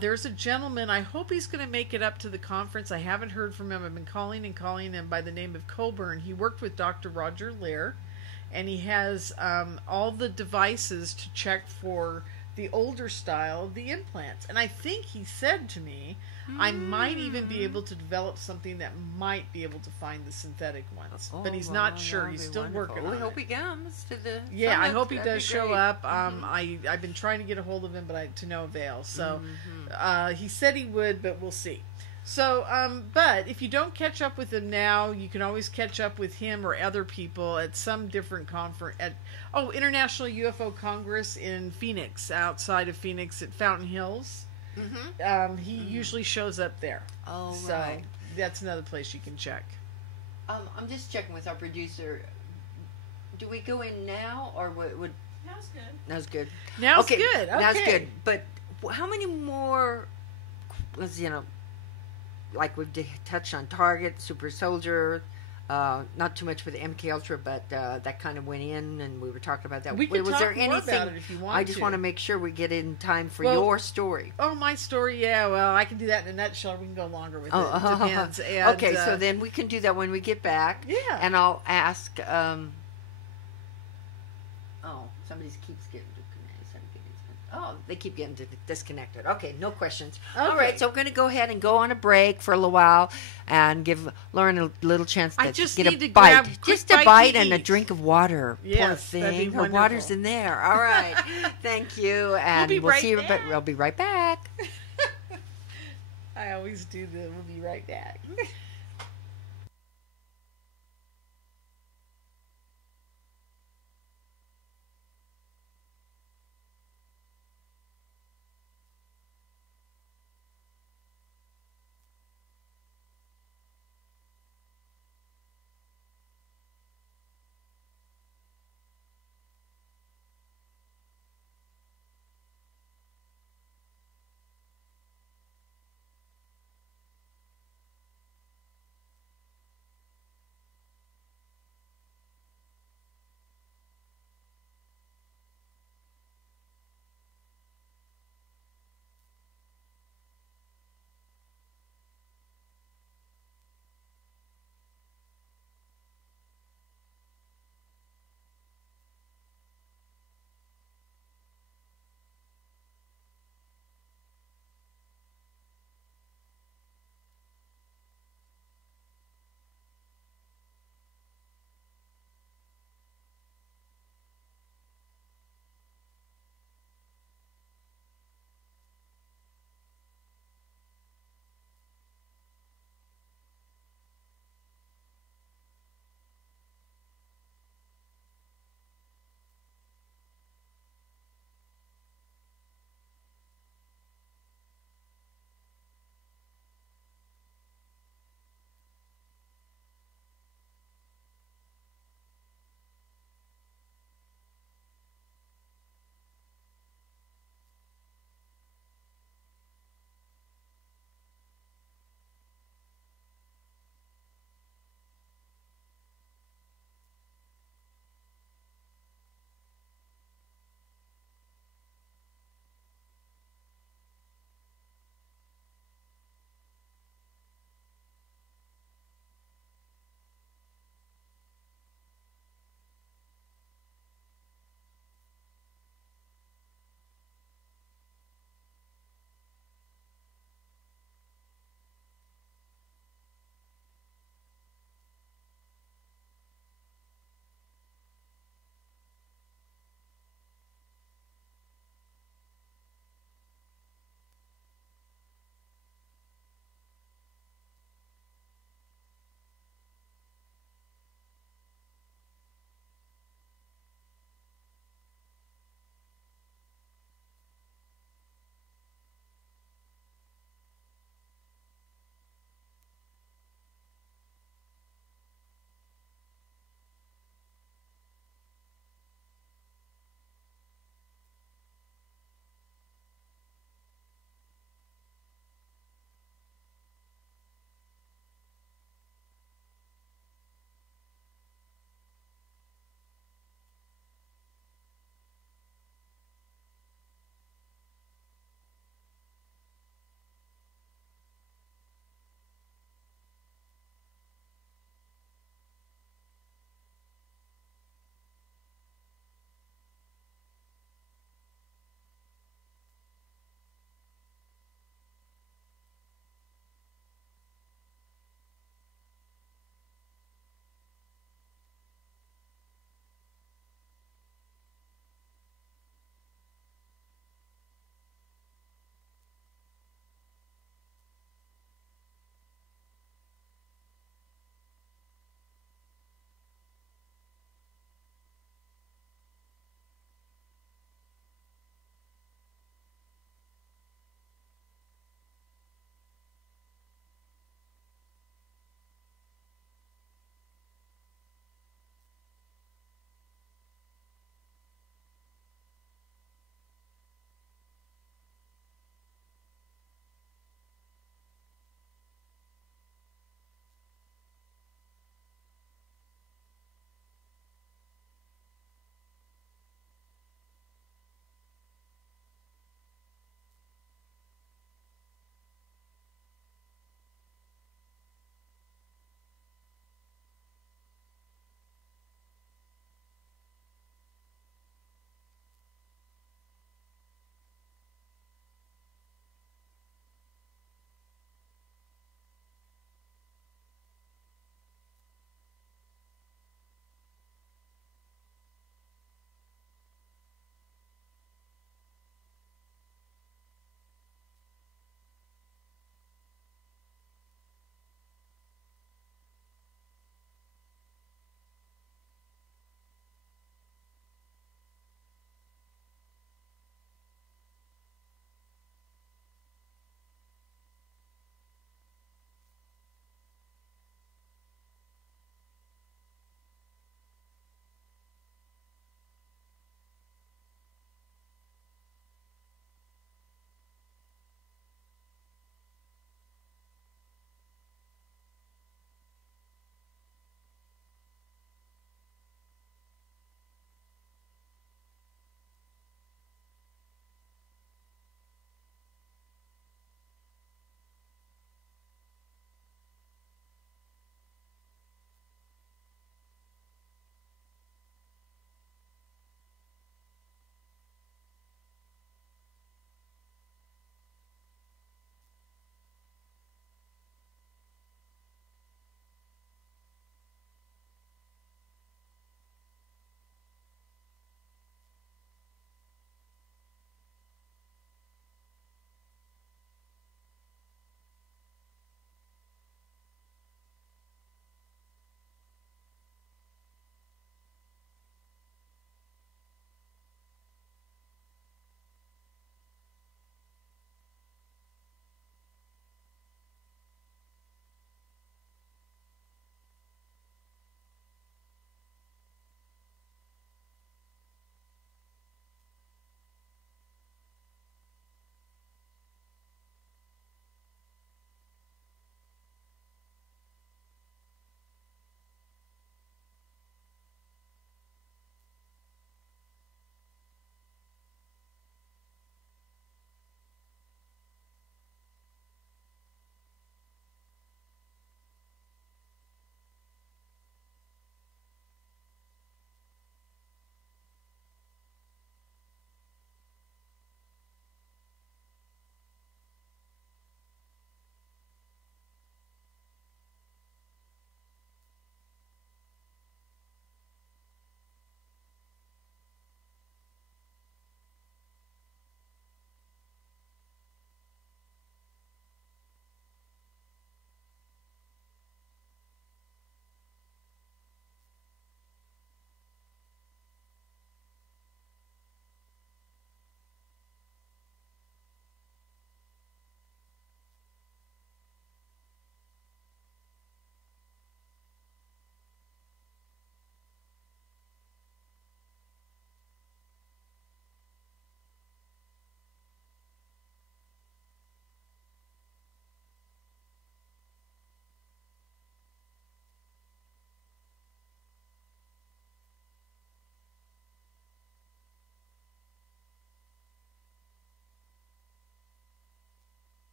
there's a gentleman, I hope he's going to make it up to the conference. I haven't heard from him. I've been calling him by the name of Coburn. He worked with Dr. Roger Lehr, and he has all the devices to check for the older style of the implants. And I think he said to me, I might even be able to develop something that might be able to find the synthetic ones. But he's not sure. He's still working on it. We hope he comes to the summit. I hope he does show up. I've been trying to get a hold of him, but to no avail. So he said he would, but we'll see. So, but if you don't catch up with him now, you can always catch up with him or other people at some different conference. International UFO Congress in Phoenix, outside of Phoenix at Fountain Hills. He usually shows up there. Oh, so right. That's another place you can check. I'm just checking with our producer. Do we go in now, or would? Now's good. Now's good. Now's good. Okay. Now's good. But how many more? Like we've touched on Target, Super Soldier. Not too much with MK Ultra, but that kind of went in, and we were talking about that. We can talk more about it if you want to. I just want to make sure we get in time for your story. Oh, my story, yeah. Well, I can do that in a nutshell. We can go longer with it. Depends. And, okay, so then we can do that when we get back. Yeah. And I'll ask. Somebody keeps getting. They keep getting disconnected. Okay, no questions. Okay. All right, so we're going to go ahead and go on a break for a little while and give Lauren a little chance to get a bite. Just a bite and a drink of water. Yes, poor thing. That'd be Her wonderful. water's in there. All right. Thank you. And we'll see you. We'll be right back. I always do the we'll be right back.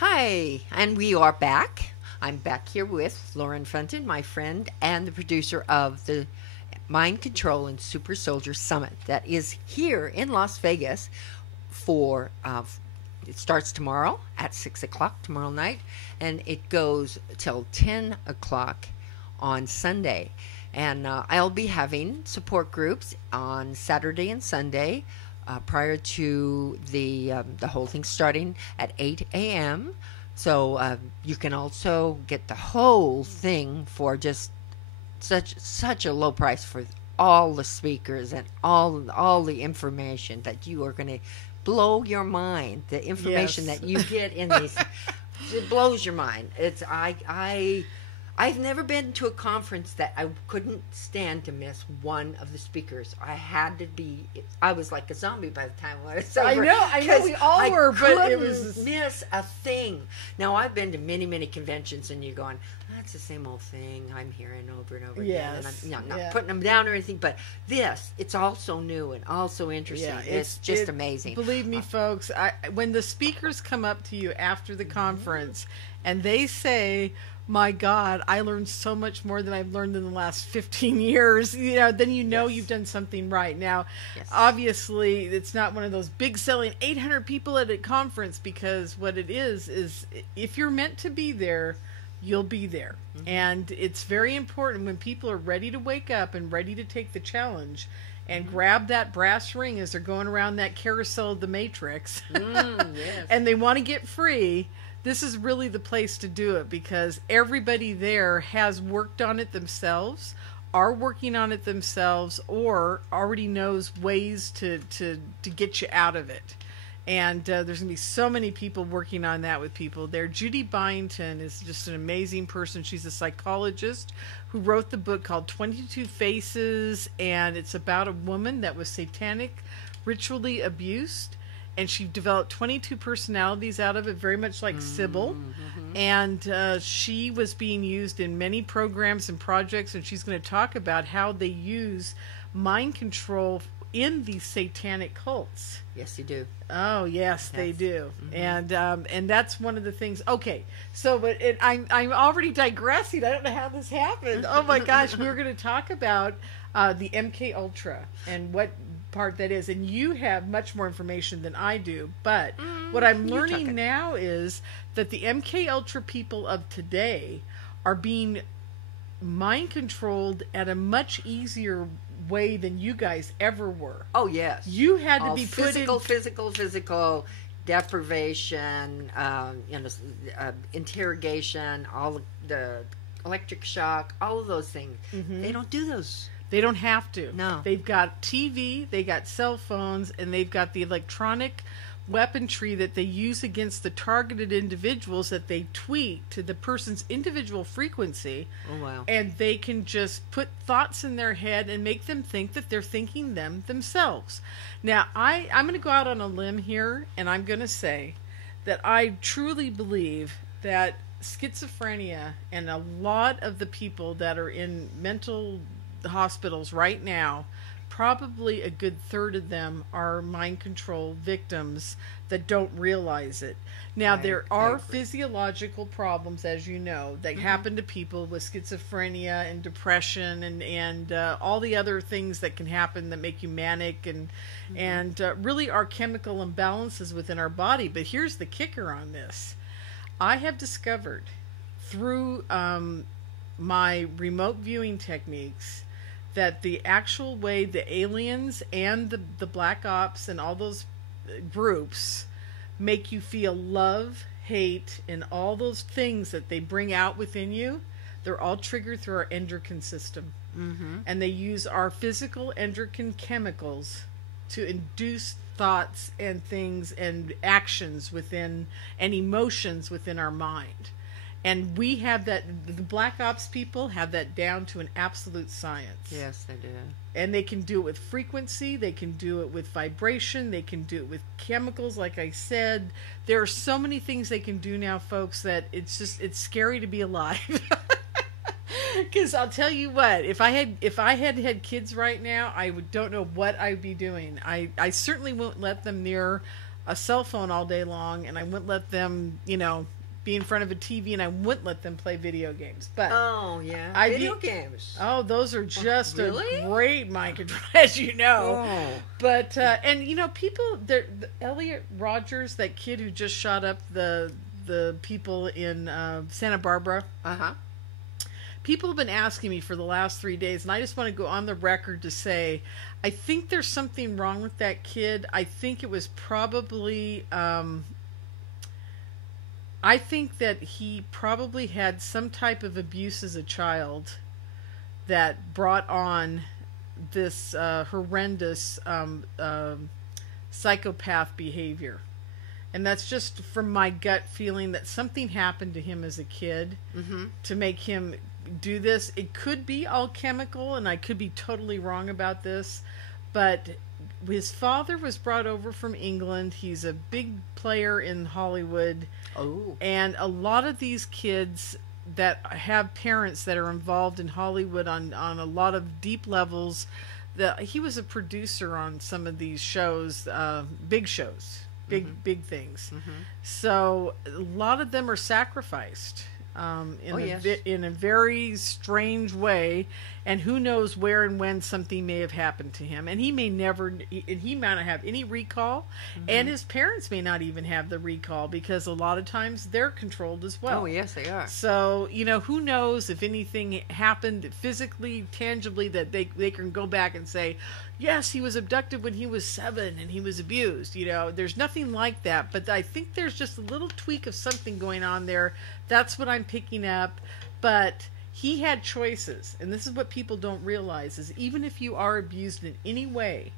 Hi, and we are back. I'm back here with Lauren Fenton, my friend, and the producer of the Mind Control and Super Soldier Summit that is here in Las Vegas for, it starts tomorrow at 6 o'clock tomorrow night, and it goes till 10 o'clock on Sunday. And I'll be having support groups on Saturday and Sunday prior to the whole thing starting at 8 a.m. So you can also get the whole thing for just such a low price for all the speakers and all the information that you are going to blow your mind. The information Yes. that you get in these, it blows your mind. I've never been to a conference that I couldn't stand to miss one of the speakers. I was like a zombie by the time I was over. I know, we all were, but it was couldn't miss a thing. Now, I've been to many, many conventions, and you're going, that's the same old thing I'm hearing over and over again. And I'm not putting them down or anything, but this, it's all so new and all so interesting. Yeah, it's just amazing. Believe me, folks, when the speakers come up to you after the conference and they say, my God, I learned so much more than I've learned in the last 15 years, then you've done something right. Now, obviously, it's not one of those big selling 800 people at a conference, because what it is if you're meant to be there, you'll be there. And it's very important when people are ready to wake up and ready to take the challenge and grab that brass ring as they're going around that carousel of the Matrix and they want to get free. This is really the place to do it, because everybody there has worked on it themselves, are working on it themselves, or already knows ways to get you out of it. And there's going to be so many people working on that with people there. Judy Byington is just an amazing person. She's a psychologist who wrote the book called 22 Faces, and it's about a woman that was satanic, ritually abused. And she developed 22 personalities out of it, very much like Sybil. And she was being used in many programs and projects, and she's going to talk about how they use mind control in these satanic cults. Yes, you do. Oh, yes, they do. And that's one of the things. Okay, so I'm already digressing. I don't know how this happened. Oh my gosh, we were going to talk about the MK Ultra and what part that is, and you have much more information than I do, but what I'm learning now is that the MK Ultra people of today are being mind controlled at a much easier way than you guys ever were. Oh, yes. You had to be put in physical deprivation, interrogation, all the electric shock, all of those things. They don't do those. They don't have to. No. They've got TV, they got cell phones, and they've got the electronic weaponry that they use against the targeted individuals that they tweak to the person's individual frequency. Oh, wow. And they can just put thoughts in their head and make them think that they're thinking them themselves. Now, I'm going to go out on a limb here, and I'm going to say that I truly believe that schizophrenia and a lot of the people that are in mental hospitals right now, probably a good third of them are mind control victims that don't realize it. Now, there are physiological problems, as you know, that happen to people with schizophrenia and depression and all the other things that can happen that make you manic and really are chemical imbalances within our body. But here's the kicker on this. I have discovered through my remote viewing techniques that the actual way the aliens and the black ops and all those groups make you feel love, hate, and all those things that they bring out within you, they're all triggered through our endocrine system. And they use our physical endocrine chemicals to induce thoughts and things and actions within and emotions within our mind. And we have that, the Black Ops people have that down to an absolute science. Yes, they do. And they can do it with frequency, they can do it with vibration, they can do it with chemicals, like I said. There are so many things they can do now, folks, that it's scary to be alive. Because I'll tell you what, if I had kids right now, don't know what I'd be doing. I certainly won't let them near a cell phone all day long, and I wouldn't let them, be in front of a TV, and I wouldn't let them play video games. But oh yeah, video games. Oh, those are just really? a great mind control, as you know. Oh. But and people, the Elliot Rogers, that kid who just shot up the people in Santa Barbara. People have been asking me for the last 3 days, and I just want to go on the record to say, I think there's something wrong with that kid. I think it was probably, I think that he probably had some type of abuse as a child that brought on this horrendous psychopath behavior. And that's just from my gut feeling that something happened to him as a kid to make him do this. It could be all chemical, and I could be totally wrong about this, but his father was brought over from England. He's a big player in Hollywood. Oh. And a lot of these kids that have parents that are involved in Hollywood on a lot of deep levels, he was a producer on some of these shows, big shows, big things. So a lot of them are sacrificed in a very strange way, and who knows where and when something may have happened to him, and he may not have any recall, and his parents may not even have the recall, because a lot of times they're controlled as well. Oh yes, they are. So who knows if anything happened physically, tangibly, that they can go back and say, yes, he was abducted when he was 7 and he was abused. There's nothing like that, but I think there's just a little tweak of something going on there. That's what I'm picking up. But he had choices, and this is what people don't realize, is even if you are abused in any way,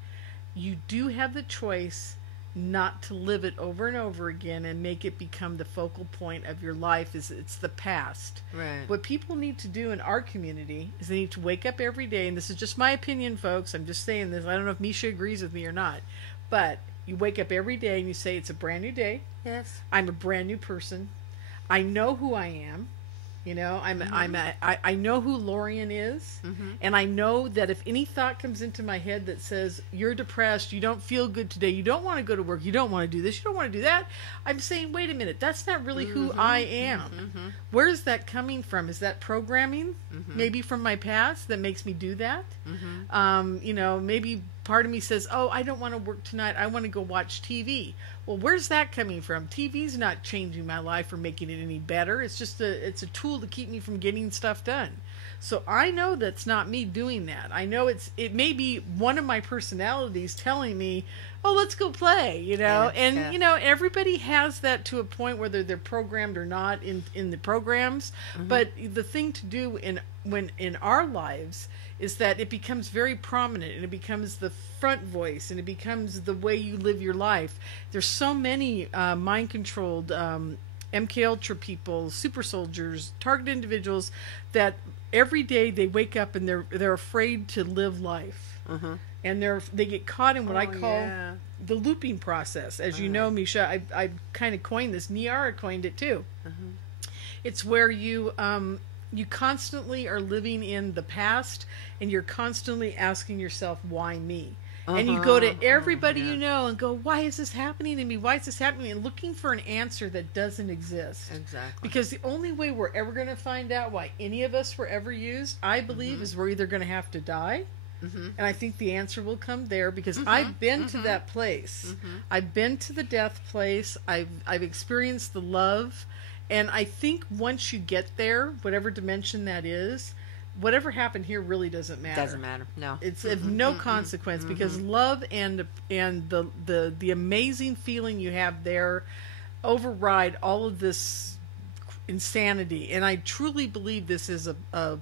you do have the choice not to live it over and over again and make it become the focal point of your life. It's the past. Right. What people need to do in our community is they need to wake up every day, and this is just my opinion, folks. I'm just saying this. I don't know if Miesha agrees with me or not, but you wake up every day and you say, it's a brand new day. Yes. I'm a brand new person. I know who I am. I know who Lorien is, and I know that if any thought comes into my head that says, you're depressed, you don't feel good today, you don't want to go to work, you don't want to do this, you don't want to do that, I'm saying, wait a minute, that's not really who I am. Where is that coming from? Is that programming? Maybe from my past that makes me do that? Maybe part of me says, oh, I don't want to work tonight, I want to go watch TV. Well, where's that coming from? TV's not changing my life or making it any better. It's just it's a tool to keep me from getting stuff done. So I know that's not me doing that. I know it may be one of my personalities telling me, oh, let's go play, everybody has that to a point, whether they're programmed or not in the programs. But the thing to do in our lives is that it becomes very prominent, and it becomes the front voice, and it becomes the way you live your life. There's so many mind-controlled MK Ultra people, super soldiers, target individuals that every day they wake up and they're afraid to live life. And they get caught in what I call the looping process. As you know, Miesha, I kind of coined this. Niara coined it too. It's where you constantly are living in the past, and you're constantly asking yourself, why me? And you go to everybody you know and go, why is this happening to me? Why is this happening? And looking for an answer that doesn't exist. Exactly. Because the only way we're ever going to find out why any of us were ever used, I believe, is we're either going to have to die, and I think the answer will come there, because I've been to that place. I've been to the death place. I've experienced the love. And I think once you get there, whatever dimension that is, whatever happened here really doesn't matter. Doesn't matter. No. It's of no consequence, because love and the amazing feeling you have there override all of this insanity. And I truly believe this is the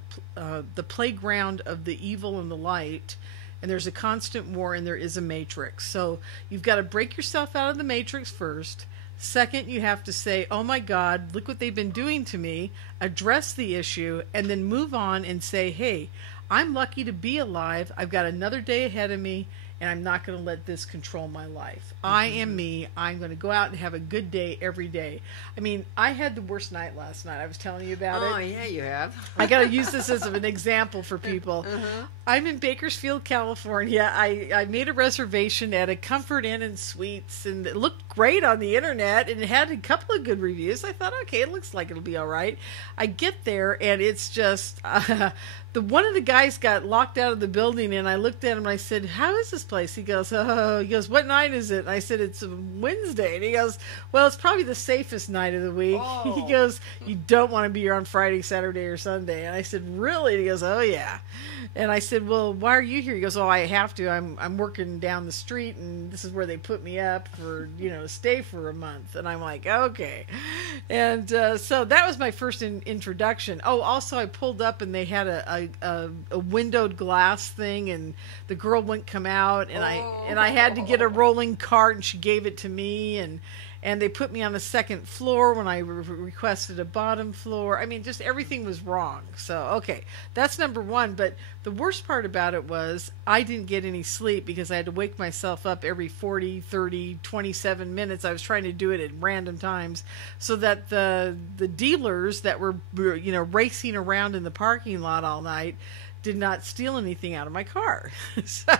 playground of the evil and the light. And there's a constant war, and there is a matrix. So you've got to break yourself out of the matrix first. Second, you have to say, oh my God, look what they've been doing to me, address the issue, and then move on and say, hey, I'm lucky to be alive. I've got another day ahead of me, and I'm not going to let this control my life. I am me. I'm going to go out and have a good day every day. I mean, I had the worst night last night. I was telling you about it. Oh, yeah, you have. I got to use this as an example for people. I'm in Bakersfield, California. I made a reservation at a Comfort Inn and Suites, and it looked great on the internet, and it had a couple of good reviews. I thought, okay, it looks like it'll be all right. I get there, and it's just... one of the guys got locked out of the building, and I looked at him and I said, "How is this place?" He goes, "What night is it?" And I said, "It's a Wednesday." And he goes, "Well, it's probably the safest night of the week." Oh. He goes, "You don't want to be here on Friday, Saturday, or Sunday." And I said, "Really?" And he goes, "Oh yeah." And I said, "Well, why are you here?" He goes, "Oh, I have to. I'm working down the street, and this is where they put me up for, to stay for a month." And I'm like, "Okay." And so that was my first introduction. Oh, also I pulled up, and they had a windowed glass thing, and the girl wouldn't come out, and I had to get a rolling cart, and she gave it to me, and they put me on the second floor when I requested a bottom floor. I mean, just everything was wrong. So, okay, that's number one. But the worst part about it was I didn't get any sleep because I had to wake myself up every 40, 30, 27 minutes. I was trying to do it at random times so that the dealers that were, racing around in the parking lot all night did not steal anything out of my car. So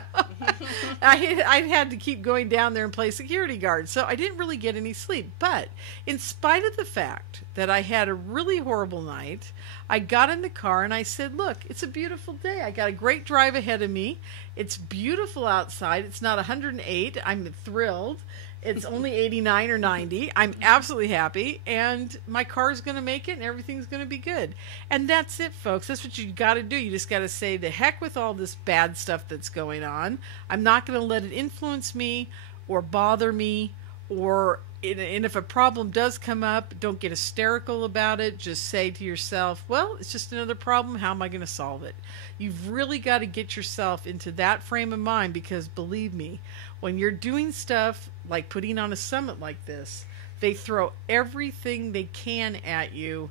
I had to keep going down there and play security guard. So I didn't really get any sleep. But in spite of the fact that I had a really horrible night, I got in the car and I said, "Look, it's a beautiful day. I got a great drive ahead of me. It's beautiful outside. It's not 108. I'm thrilled. It's only 89 or 90. I'm absolutely happy, and my car's going to make it, and everything's going to be good." And that's it, folks. That's what you got to do. You just got to say, the heck with all this bad stuff that's going on. I'm not going to let it influence me or bother me, and if a problem does come up, don't get hysterical about it. Just say to yourself, well, it's just another problem. How am I going to solve it? You've really got to get yourself into that frame of mind, because believe me, when you're doing stuff like putting on a summit like this, they throw everything they can at you.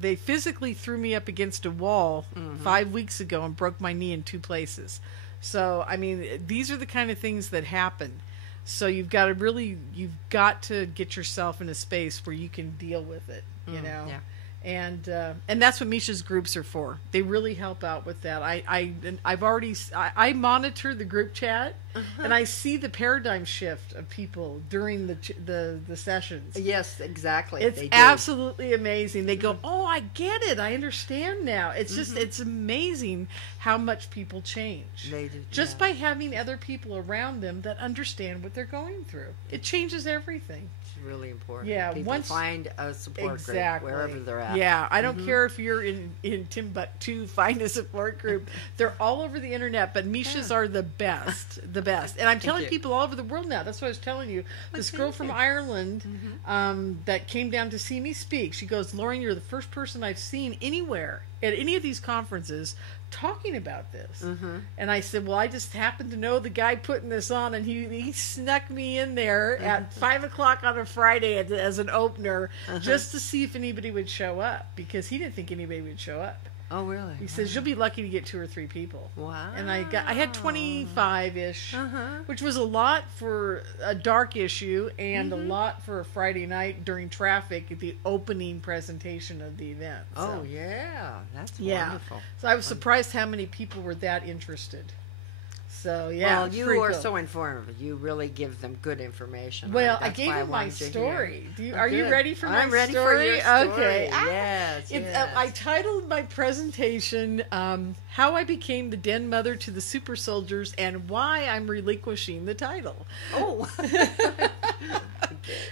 They physically threw me up against a wall 5 weeks ago and broke my knee in 2 places. So, I mean, these are the kind of things that happen. So you've got to get yourself in a space where you can deal with it, Yeah. And that's what Miesha's groups are for. They really help out with that. I monitor the group chat, and I see the paradigm shift of people during the sessions. Yes, exactly. It's absolutely amazing. They go, "Oh, I get it. I understand now." It's just it's amazing how much people change. They do, just by having other people around them that understand what they're going through. It changes everything. Really important. Yeah, people find a support group wherever they're at. Yeah, I don't care if you're in Timbuktu, find a support group. They're all over the internet, but Miesha's are the best, And I'm telling people all over the world now. That's what I was telling you. This girl from Ireland that came down to see me speak, she goes, "Lorien, you're the first person I've seen anywhere at any of these conferences talking about this." And I said, "Well, I just happened to know the guy putting this on, and he snuck me in there at 5 o'clock on a Friday as an opener just to see if anybody would show up, because he didn't think anybody would show up." Oh, really? He says, "You'll be lucky to get 2 or 3 people." Wow. And I had 25-ish, which was a lot for a dark issue and a lot for a Friday night during traffic at the opening presentation of the event. So. Oh, yeah. That's wonderful. So I was surprised how many people were that interested. So, yeah. Well, you are so informative. You really give them good information. Well, I gave them my story. Are you ready for my story? I'm ready for your story. Okay. Yes, I titled my presentation, How I Became the Den Mother to the Super Soldiers and Why I'm Relinquishing the Title. Oh.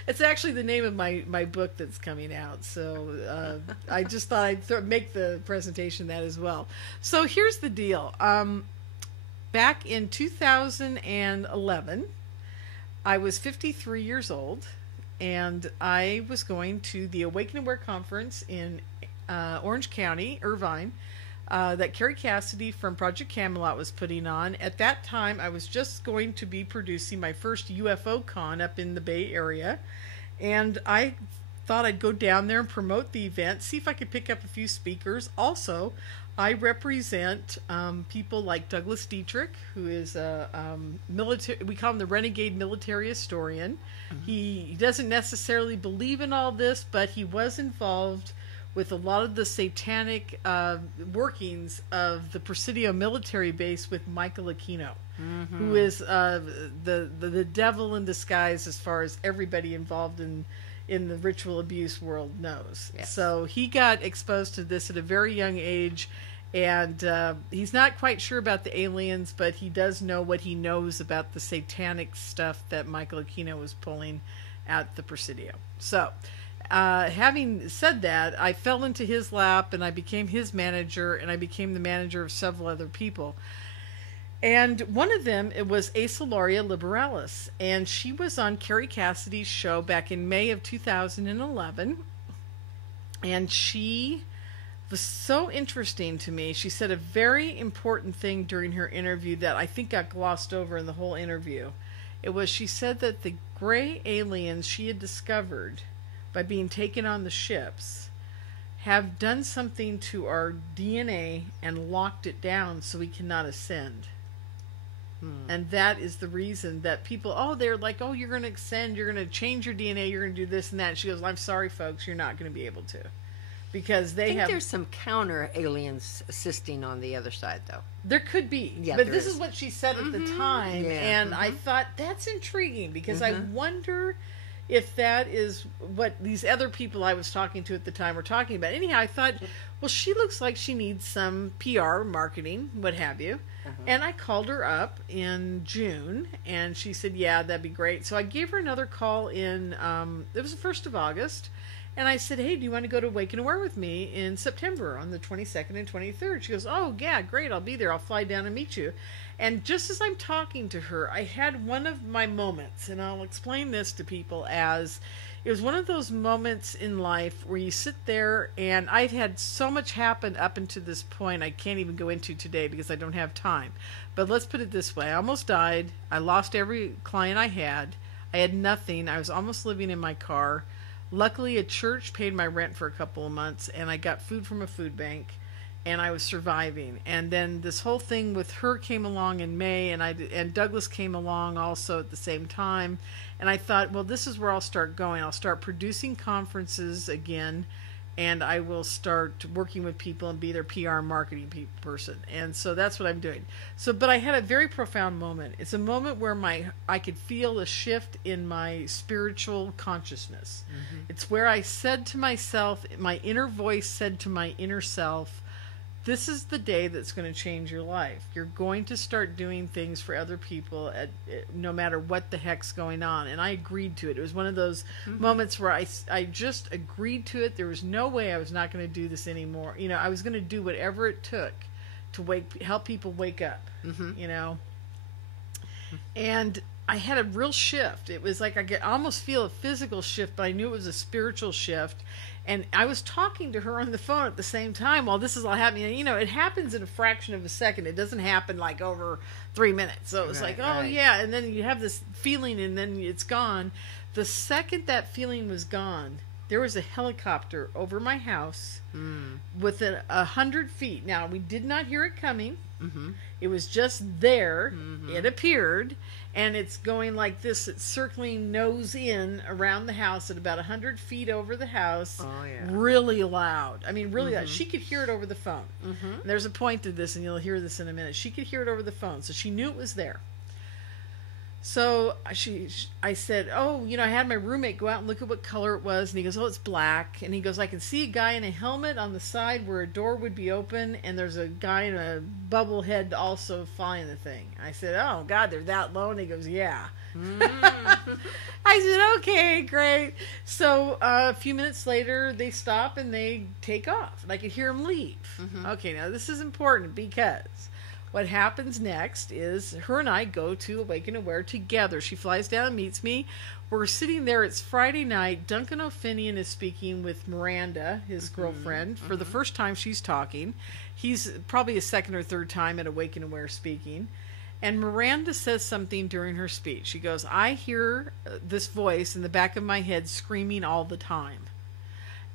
It's actually the name of my book that's coming out. So I just thought I'd make the presentation that as well. So here's the deal. Back in 2011, I was 53 years old, and I was going to the Awaken and Aware conference in Orange County, Irvine, that Carrie Cassidy from Project Camelot was putting on. At that time, I was just going to be producing my first UFO con up in the Bay Area, and I thought I'd go down there and promote the event, see if I could pick up a few speakers. Also, I represent people like Douglas Dietrich, who is a military. We call him the renegade military historian. He doesn't necessarily believe in all this, but he was involved with a lot of the satanic workings of the Presidio military base with Michael Aquino, who is the devil in disguise as far as everybody involved in the ritual abuse world knows. Yes. So he got exposed to this at a very young age, and he's not quite sure about the aliens, but he does know what he knows about the satanic stuff that Michael Aquino was pulling at the Presidio. So, having said that, I fell into his lap, and I became his manager, and I became the manager of several other people. And one of them, it was Asolaria Liberalis, and she was on Carrie Cassidy's show back in May of 2011, and she was so interesting to me. She said a very important thing during her interview that I think got glossed over in the whole interview. It was, she said that the gray aliens she had discovered by being taken on the ships have done something to our DNA and locked it down so we cannot ascend. And that is the reason that people, they're like, you're going to ascend, you're going to change your DNA, you're going to do this and that. And she goes, I'm sorry, folks, you're not going to be able to. Because I think there's some counter aliens assisting on the other side, though. There could be. Yeah, but this is what she said at the time. Yeah. And I thought, that's intriguing, because I wonder if that is what these other people I was talking to at the time were talking about. Anyhow, I thought, well, she looks like she needs some PR, marketing, what have you. And I called her up in June, and she said, yeah, that'd be great. So I gave her another call in, it was the 1st of August, and I said, hey, do you want to go to Wake and Aware with me in September on the 22nd and 23rd? She goes, oh, yeah, great, I'll be there. I'll fly down and meet you. And just as I'm talking to her, I had one of my moments, and I'll explain this to people as it was one of those moments in life where you sit there, and I've had so much happen up until this point I can't even go into today because I don't have time. But let's put it this way. I almost died. I lost every client I had. I had nothing. I was almost living in my car. Luckily, a church paid my rent for a couple of months, and I got food from a food bank, and I was surviving. And then this whole thing with her came along in May, and Douglas came along also at the same time. And I thought, well, this is where I'll start going. I'll start producing conferences again, and I will start working with people and be their PR marketing person. And so that's what I'm doing. So, but I had a very profound moment. It's a moment where I could feel a shift in my spiritual consciousness. It's where I said to myself, my inner voice said to my inner self, this is the day that's going to change your life. You're going to start doing things for other people no matter what the heck's going on. And I agreed to it. It was one of those moments where I just agreed to it. There was no way I was not going to do this anymore. You know, I was going to do whatever it took to help people wake up, you know. And I had a real shift. It was like I could almost feel a physical shift, but I knew it was a spiritual shift. And I was talking to her on the phone at the same time while this is all happening. And, you know, it happens in a fraction of a second. It doesn't happen like over 3 minutes. So it was yeah. And then you have this feeling and then it's gone. The second that feeling was gone, there was a helicopter over my house within 100 feet. Now, we did not hear it coming. It was just there. It appeared. And it's going like this. It's circling nose in around the house at about 100 feet over the house. Oh, yeah. Really loud. I mean, really loud. She could hear it over the phone. And there's a point to this, and you'll hear this in a minute. She could hear it over the phone, so she knew it was there. So I said, oh, you know, I had my roommate go out and look at what color it was. And he goes, oh, it's black. And he goes, I can see a guy in a helmet on the side where a door would be open. And there's a guy in a bubble head also flying the thing. I said, oh, God, they're that low? And he goes, yeah. I said, okay, great. So a few minutes later, they stop and they take off. And I could hear them leave. Okay, now this is important because what happens next is her and I go to Awake and Aware together. She flies down and meets me. We're sitting there. It's Friday night. Duncan O'Finian is speaking with Miranda, his girlfriend, for the first time she's talking. He's probably a second or third time at Awake and Aware speaking. And Miranda says something during her speech. She goes, I hear this voice in the back of my head screaming all the time.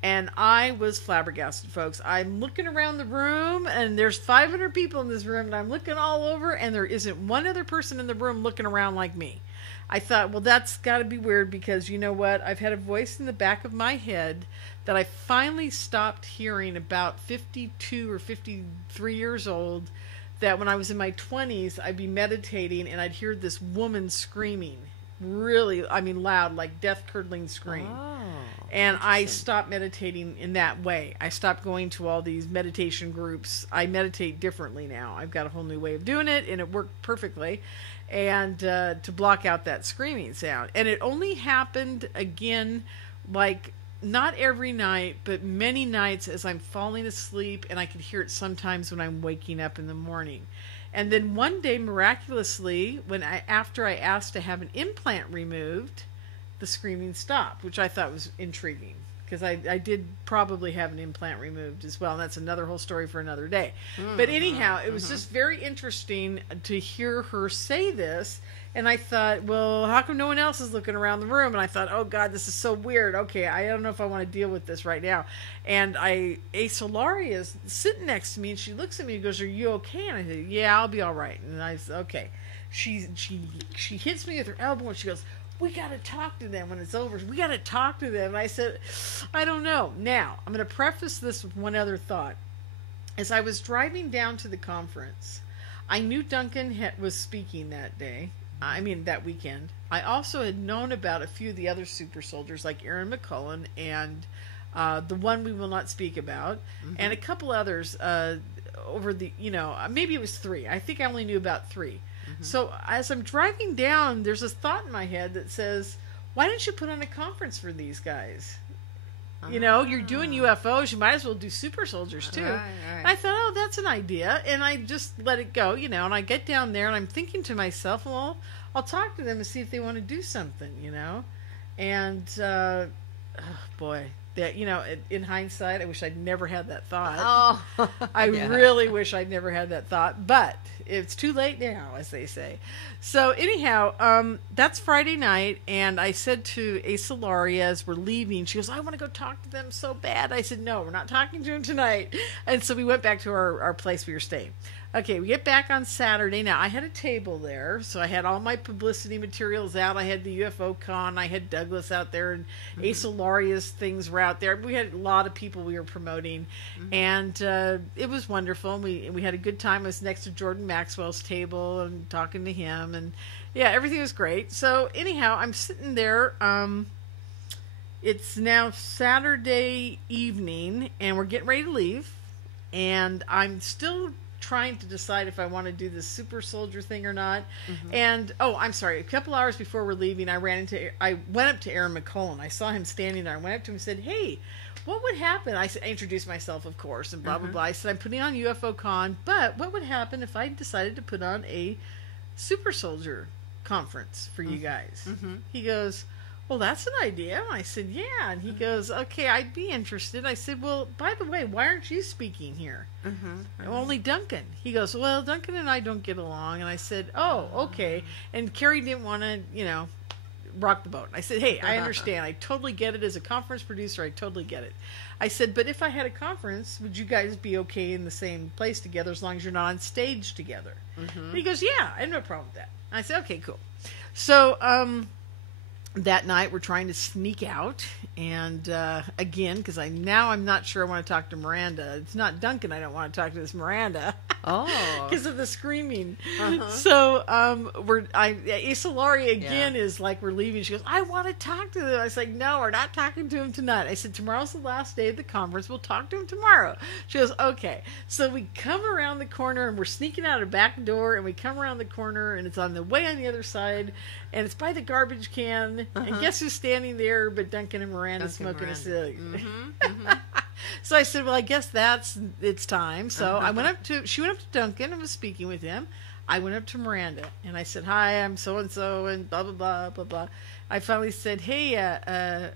And I was flabbergasted, folks. I'm looking around the room, and there's 500 people in this room, and I'm looking all over, and there isn't one other person in the room looking around like me. I thought, well, that's got to be weird, because you know what? I've had a voice in the back of my head that I finally stopped hearing about 52 or 53 years old, that when I was in my 20s, I'd be meditating, and I'd hear this woman screaming. Really, I mean, loud, like death-curdling scream. Oh, and I stopped meditating in that way. I stopped going to all these meditation groups. I meditate differently now. I've got a whole new way of doing it, and it worked perfectly. And to block out that screaming sound. And it only happened again, like, not every night, but many nights as I'm falling asleep, and I could hear it sometimes when I'm waking up in the morning. And then one day, miraculously, after I asked to have an implant removed, the screaming stopped, which I thought was intriguing, because I did probably have an implant removed as well, and that's another whole story for another day. But anyhow, it was just very interesting to hear her say this, and I thought, well, how come no one else is looking around the room? And I thought, oh God, this is so weird. Okay, I don't know if I want to deal with this right now. And Solaria is sitting next to me, and she looks at me and goes, are you okay? And I said, yeah, I'll be all right. And I said, okay. She hits me with her elbow, and she goes, we got to talk to them when it's over. We got to talk to them. And I said, I don't know. Now, I'm going to preface this with one other thought. As I was driving down to the conference, I knew Duncan was speaking that day. That weekend. I also had known about a few of the other super soldiers, like Aaron McCullen and the one we will not speak about, and a couple others over the, maybe it was 3. I think I only knew about 3. So as I'm driving down, there's this thought in my head that says, why didn't you put on a conference for these guys? You're doing UFOs, you might as well do super soldiers too. Right. I thought, oh, that's an idea, and I just let it go, and I get down there and I'm thinking to myself, well, I'll talk to them and see if they want to do something, and oh boy, that in hindsight, I wish I'd never had that thought. Oh, I really wish I'd never had that thought, but it's too late now, as they say. So anyhow, that's Friday night, and I said to Solaria as we're leaving, she goes, I want to go talk to them so bad. I said, no, we're not talking to them tonight. And so we went back to our place we were staying. Okay, we get back on Saturday. Now, I had a table there, so I had all my publicity materials out. I had the UFO con. I had Douglas out there, and Solaria's things were out there. We had a lot of people we were promoting, and it was wonderful. And we had a good time. I was next to Jordan Maxwell's table and talking to him, and yeah, everything was great. So anyhow, I'm sitting there. It's now Saturday evening, and we're getting ready to leave, and I'm still trying to decide if I want to do the super soldier thing or not. And I'm sorry, a couple hours before we're leaving, I went up to Aaron McCullen. I saw him standing there. I went up to him and said, hey, what would happen? I introduced myself, of course, and blah blah blah. I said, I'm putting on UFO con, but what would happen if I decided to put on a super soldier conference for you guys? He goes, well, that's an idea. I said, yeah. And he goes, okay, I'd be interested. I said, well, by the way, why aren't you speaking here? Only Duncan. He goes, well, Duncan and I don't get along. And I said, oh, okay. And Carrie didn't want to, rock the boat. I said, hey, I understand. I totally get it. As a conference producer, I totally get it. I said, but if I had a conference, would you guys be okay in the same place together as long as you're not on stage together? And he goes, yeah, I have no problem with that. I said, okay, cool. So, that night we're trying to sneak out, and again, because I'm not sure I want to talk to Miranda. It's not Duncan I don't want to talk to, it's Miranda. Because of the screaming. So Solaria again is like, we're leaving. She goes, I want to talk to them. I was like, no, we're not talking to him tonight. I said, tomorrow's the last day of the conference. We'll talk to him tomorrow. She goes, okay. So we come around the corner, and we're sneaking out a back door, and we come around the corner, and it's on the way on the other side, and it's by the garbage can. And guess who's standing there but Duncan and Miranda smoking a cig. So I said, well, I guess it's time. So she went up to Duncan and was speaking with him. I went up to Miranda and I said, hi, I'm so-and-so and blah, blah, blah, blah, blah. I finally said, hey,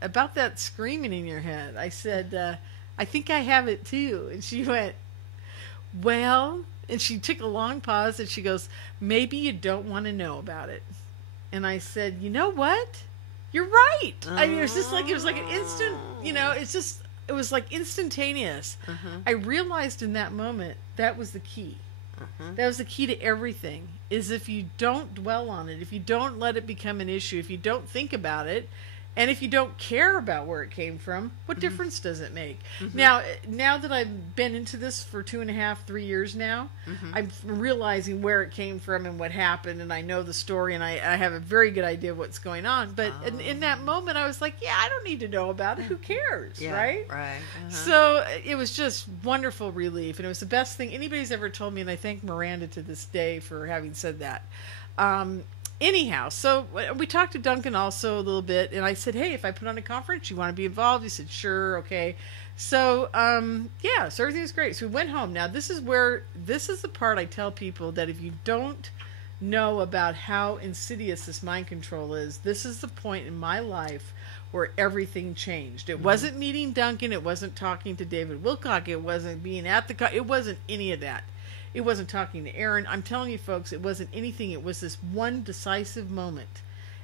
about that screaming in your head. I said, I think I have it too. And she went, well, and she took a long pause and she goes, maybe you don't want to know about it. And I said, you know what? You're right. I mean, it was like an instant, it's just, it was like instantaneous. I realized in that moment that was the key. That was the key to everything, is if you don't dwell on it, if you don't let it become an issue, if you don't think about it, and if you don't care about where it came from, what difference does it make? Now that I've been into this for 2.5, 3 years now, I'm realizing where it came from and what happened, and I know the story, and I have a very good idea of what's going on. But in that moment, I was like, yeah, I don't need to know about it. Who cares, right? Right. So it was just wonderful relief, and it was the best thing anybody's ever told me, and I thank Miranda to this day for having said that. Anyhow, so we talked to Duncan also a little bit, and I said, hey, if I put on a conference, you want to be involved? He said, sure, okay. So, yeah, so everything's great. So we went home. Now, this is the part I tell people that if you don't know about how insidious this mind control is, this is the point in my life where everything changed. It wasn't meeting Duncan. It wasn't talking to David Wilcock. It wasn't being at it wasn't any of that. It wasn't talking to Aaron. I'm telling you, folks, it wasn't anything. It was this one decisive moment.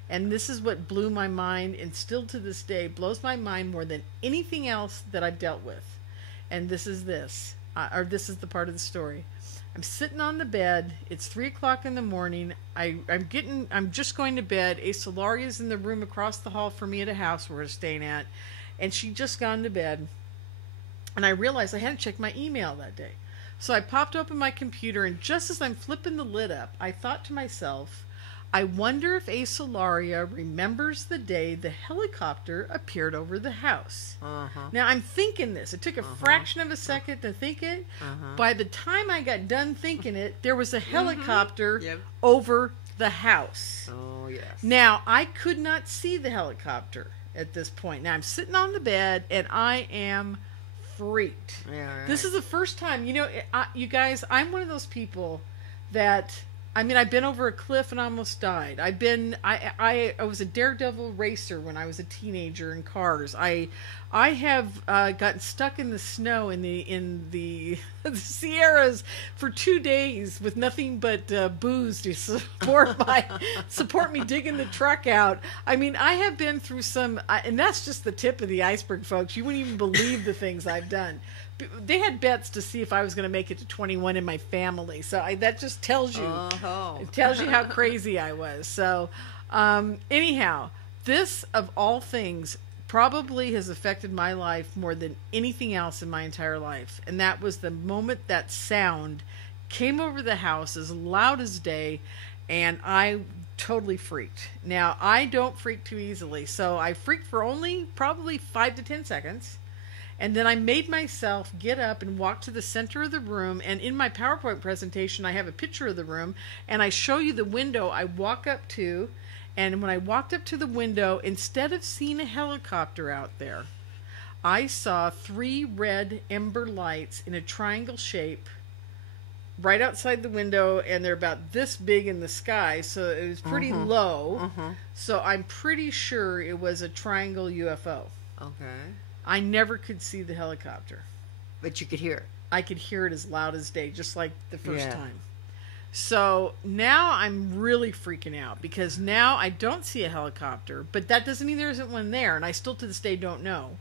And this is what blew my mind, and still to this day blows my mind more than anything else that I've dealt with. And this is this is the part of the story. I'm sitting on the bed. It's 3 o'clock in the morning. I'm just going to bed. Asa Loria's in the room across the hall from me at a house we're staying at. And she'd just gone to bed. And I realized I hadn't checked my email that day. So I popped open my computer, and just as I'm flipping the lid up, I thought to myself, I wonder if Asa Loria remembers the day the helicopter appeared over the house. Now, I'm thinking this. It took a fraction of a second to think it. By the time I got done thinking it, there was a helicopter over the house. Oh, yes. Now, I could not see the helicopter at this point. Now, I'm sitting on the bed, and I am freaked. Yeah, right. This is the first time, you guys, I'm one of those people that, I've been over a cliff and almost died. I was a daredevil racer when I was a teenager in cars. I have gotten stuck in the snow in the Sierras for 2 days with nothing but booze to support me digging the truck out. I have been through some, and that's just the tip of the iceberg, folks. You wouldn't even believe the things I've done. They had bets to see if I was going to make it to 21 in my family. So that just tells you, it tells you how crazy I was. So anyhow, this of all things probably has affected my life more than anything else in my entire life. And that was the moment that sound came over the house as loud as day, and I totally freaked. Now, I don't freak too easily, so I freaked for only probably 5 to 10 seconds. And then I made myself get up and walk to the center of the room. And in my PowerPoint presentation, I have a picture of the room. And I show you the window I walk up to. And when I walked up to the window, instead of seeing a helicopter out there, I saw 3 red ember lights in a triangle shape right outside the window. And they're about this big in the sky. So it was pretty low. So I'm pretty sure it was a triangle UFO. Okay. I never could see the helicopter. But you could hear it. I could hear it as loud as day, just like the first time. So now I'm really freaking out, because now I don't see a helicopter, but that doesn't mean there isn't one there, and I still to this day don't know.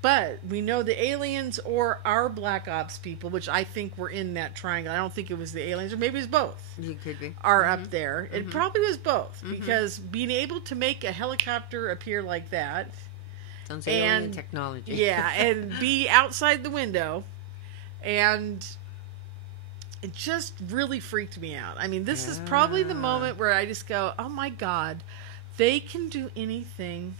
But we know the aliens or our Black Ops people, which I think were in that triangle. I don't think it was the aliens, or maybe it was both. You could be. Are up there. It probably was both, because being able to make a helicopter appear like that, sounds like alien technology. Yeah, and be outside the window, and it just really freaked me out. This is probably the moment where I just go, oh my God, they can do anything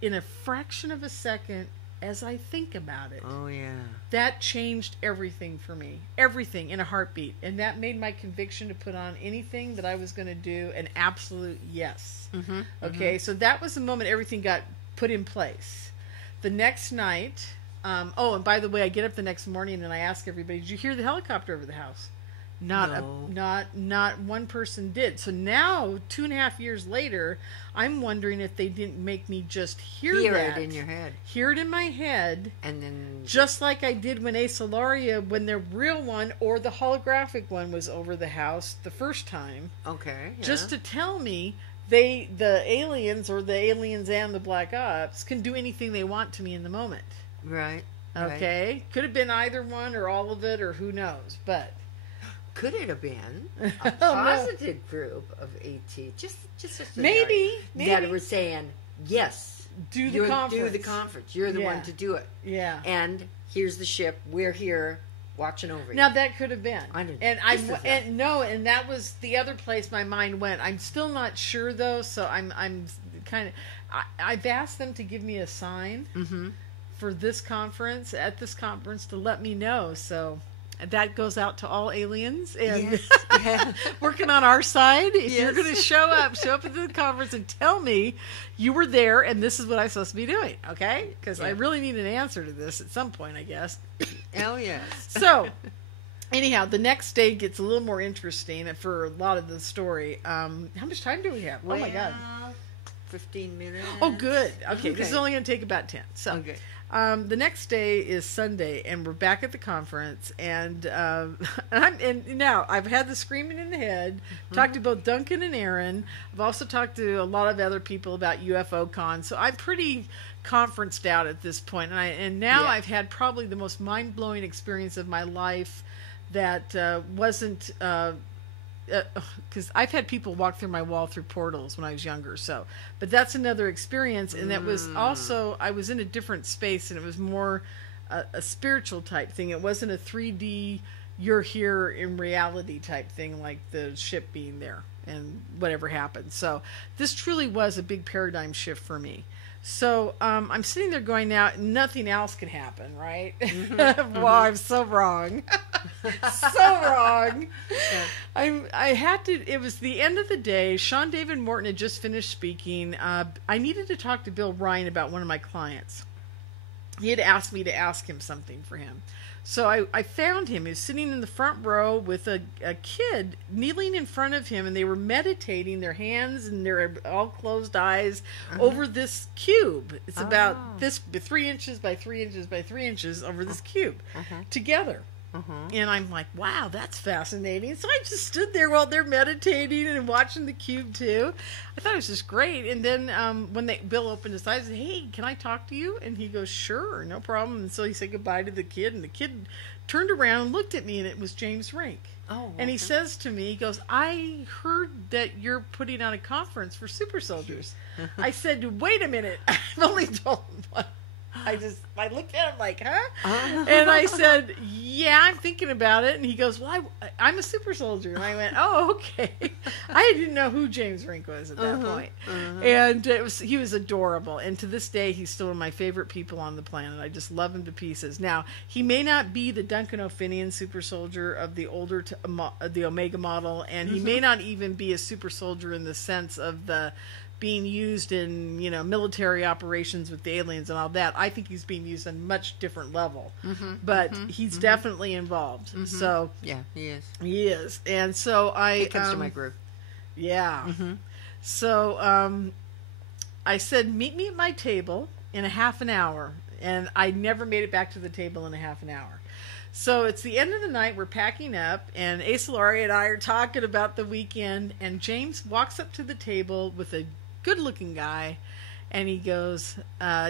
in a fraction of a second as I think about it. Oh, yeah. That changed everything for me. Everything in a heartbeat. And that made my conviction to put on anything that I was going to do an absolute yes. Okay, so that was the moment everything got put in place. The next night, and by the way, I get up the next morning and I ask everybody, did you hear the helicopter over the house? Not one person did. So now, 2.5 years later, I'm wondering if they didn't make me just hear that. Hear it in your head. Hear it in my head. And then, just like I did when Asa Loria, when the real one or the holographic one was over the house the first time. Okay. Yeah. Just to tell me the aliens, or the aliens and the Black Ops, can do anything they want to me in the moment. Right. Okay, could have been either one or all of it or who knows, but could it have been a positive group of AT? Just maybe that were saying yes, do the conference. Do the conference. You're the one to do it. Yeah. And here's the ship. We're here watching over you. Now that could have been. And that was the other place my mind went. I'm still not sure though, so I'm kind of. I've asked them to give me a sign. Mm-hmm. For this conference, at this conference, to let me know. So that goes out to all aliens and working on our side. If you're going to show up at the conference and tell me you were there and this is what I'm supposed to be doing, okay? Because I really need an answer to this at some point, I guess. Oh, yes. So, anyhow, the next day gets a little more interesting for a lot of the story. How much time do we have? Oh, my God. 15 minutes. Oh, good. Okay. This is only going to take about 10. So. Okay. The next day is Sunday, and we're back at the conference, and now I've had the screaming in the head. Talked to both Duncan and Aaron. I've also talked to a lot of other people about UFO Con, so I'm pretty conferenced out at this point. And now I've had probably the most mind blowing experience of my life that wasn't. Because I've had people walk through my wall through portals when I was younger, but that's another experience, and that was also, I was in a different space, and it was more a spiritual type thing. It wasn't a 3D, you're here in reality type thing, like the ship being there and whatever happened. So this truly was a big paradigm shift for me. So I'm sitting there going, now nothing else can happen, right? Well, I'm so wrong. So wrong. I had to, it was the end of the day. Sean David Morton had just finished speaking. I needed to talk to Bill Ryan about one of my clients. He had asked me to ask him something for him. So I found him. He was sitting in the front row with a kid kneeling in front of him, and they were meditating, their hands and their all closed eyes over this cube. It's about this 3 inches by 3 inches by 3 inches over this cube together. And I'm like, wow, that's fascinating. So I just stood there while they're meditating and watching the cube too. I thought it was just great. And then when Bill opened his eyes, I said, hey, can I talk to you? And he goes, sure, no problem. And so he said goodbye to the kid, and the kid turned around and looked at me, and it was James Rink. Oh, okay. And he says to me, he goes, I heard that you're putting on a conference for super soldiers. I said, wait a minute. I've only told him one. I looked at him like, huh? And I said, yeah, I'm thinking about it. And he goes, well, I'm a super soldier. And I went, oh, okay. I didn't know who James Rink was at that point. And he was adorable. And to this day, he's still one of my favorite people on the planet. I just love him to pieces. Now, he may not be the Duncan O'Finian super soldier of the older, the Omega model. And he may not even be a super soldier in the sense of the being used in, military operations with the aliens and all that. I think he's being used on a much different level, but he's definitely involved. So yeah, he is. He is, and so he comes to my group. Yeah. So I said, meet me at my table in a half an hour, and I never made it back to the table in a half an hour. So it's the end of the night, we're packing up, and Acelari and I are talking about the weekend, and James walks up to the table with a good-looking guy, and he goes,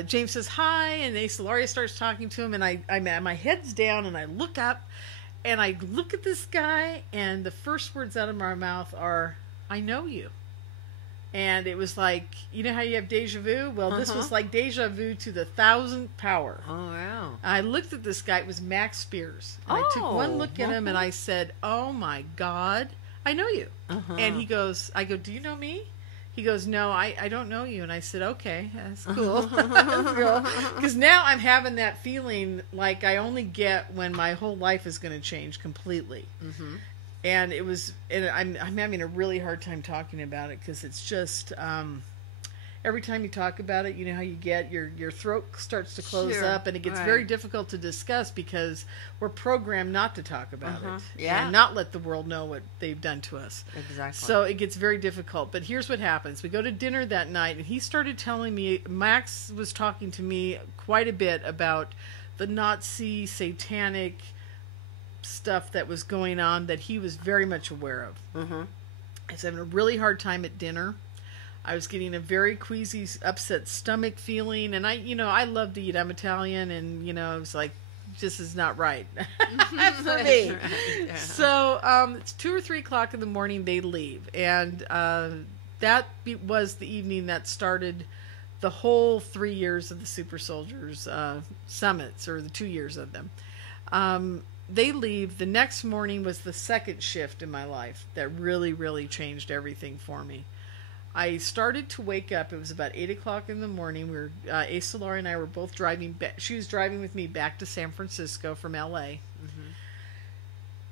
James says hi, and Acelari starts talking to him, and my head's down, and I look up, and I look at this guy, and the first words out of my mouth are, I know you. And it was like, you know how you have deja vu? Well, this was like deja vu to the 1,000th power. Oh, wow. I looked at this guy. It was Max Spears. And I took one look at him, and I said, oh, my God, I know you. And he goes, I go, do you know me? He goes, no, I don't know you. And I said, okay, that's cool. Because now I'm having that feeling like I only get when my whole life is going to change completely. And it was, and I'm having a really hard time talking about it, because it's just, every time you talk about it, you know how you get, your throat starts to close up, and it gets very difficult to discuss because we're programmed not to talk about it. And not let the world know what they've done to us. Exactly. So it gets very difficult. But here's what happens. We go to dinner that night, and he started telling me, Max was talking to me quite a bit about the Nazi satanic stuff that was going on that he was very much aware of. I was having a really hard time at dinner. I was getting a very queasy, upset stomach feeling, and I love to eat. I'm Italian, and I was like, this is not right for me. Right, yeah. So it's 2 or 3 o'clock in the morning. They leave, and that was the evening that started the whole 3 years of the Super Soldiers summits, or the 2 years of them. They leave. The next morning was the second shift in my life that really, really changed everything for me. I started to wake up. It was about 8 o'clock in the morning. We were, Asa, Lorien, and I were both driving back. She was driving with me back to San Francisco from LA.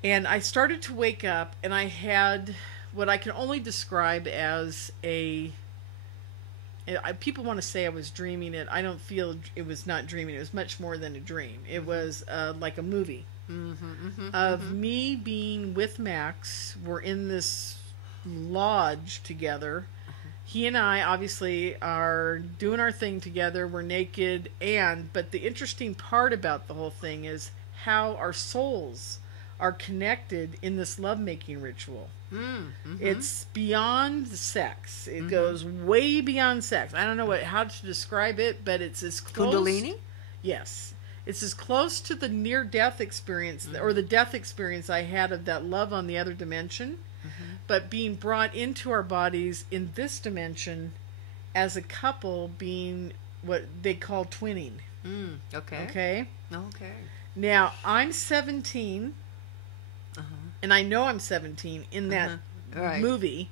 And I started to wake up, and I had what I can only describe as people want to say I was dreaming it. I don't feel it was not dreaming. It was much more than a dream. It was like a movie of me being with Max. We're in this lodge together. He and I obviously are doing our thing together. We're naked, but the interesting part about the whole thing is how our souls are connected in this lovemaking ritual. It's beyond sex. It goes way beyond sex. I don't know how to describe it, but it's as close. Kundalini? Yes. It's as close to the near-death experience, or the death experience I had of that love on the other dimension, but being brought into our bodies in this dimension as a couple, being what they call twinning. Okay? Now, I'm 17, and I know I'm 17 in that movie,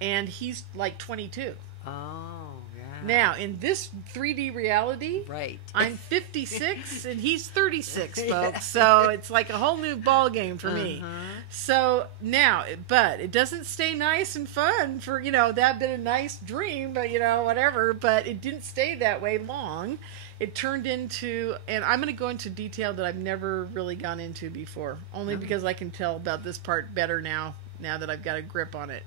and he's like 22. Oh, yeah. Now, in this 3D reality, right, I'm 56 and he's 36, folks. So it's like a whole new ball game for me. So now, but it doesn't stay nice and fun for, that been a nice dream, but, whatever. But it didn't stay that way long. It turned into, and I'm going to go into detail that I've never really gone into before, only because I can tell about this part better now that I've got a grip on it.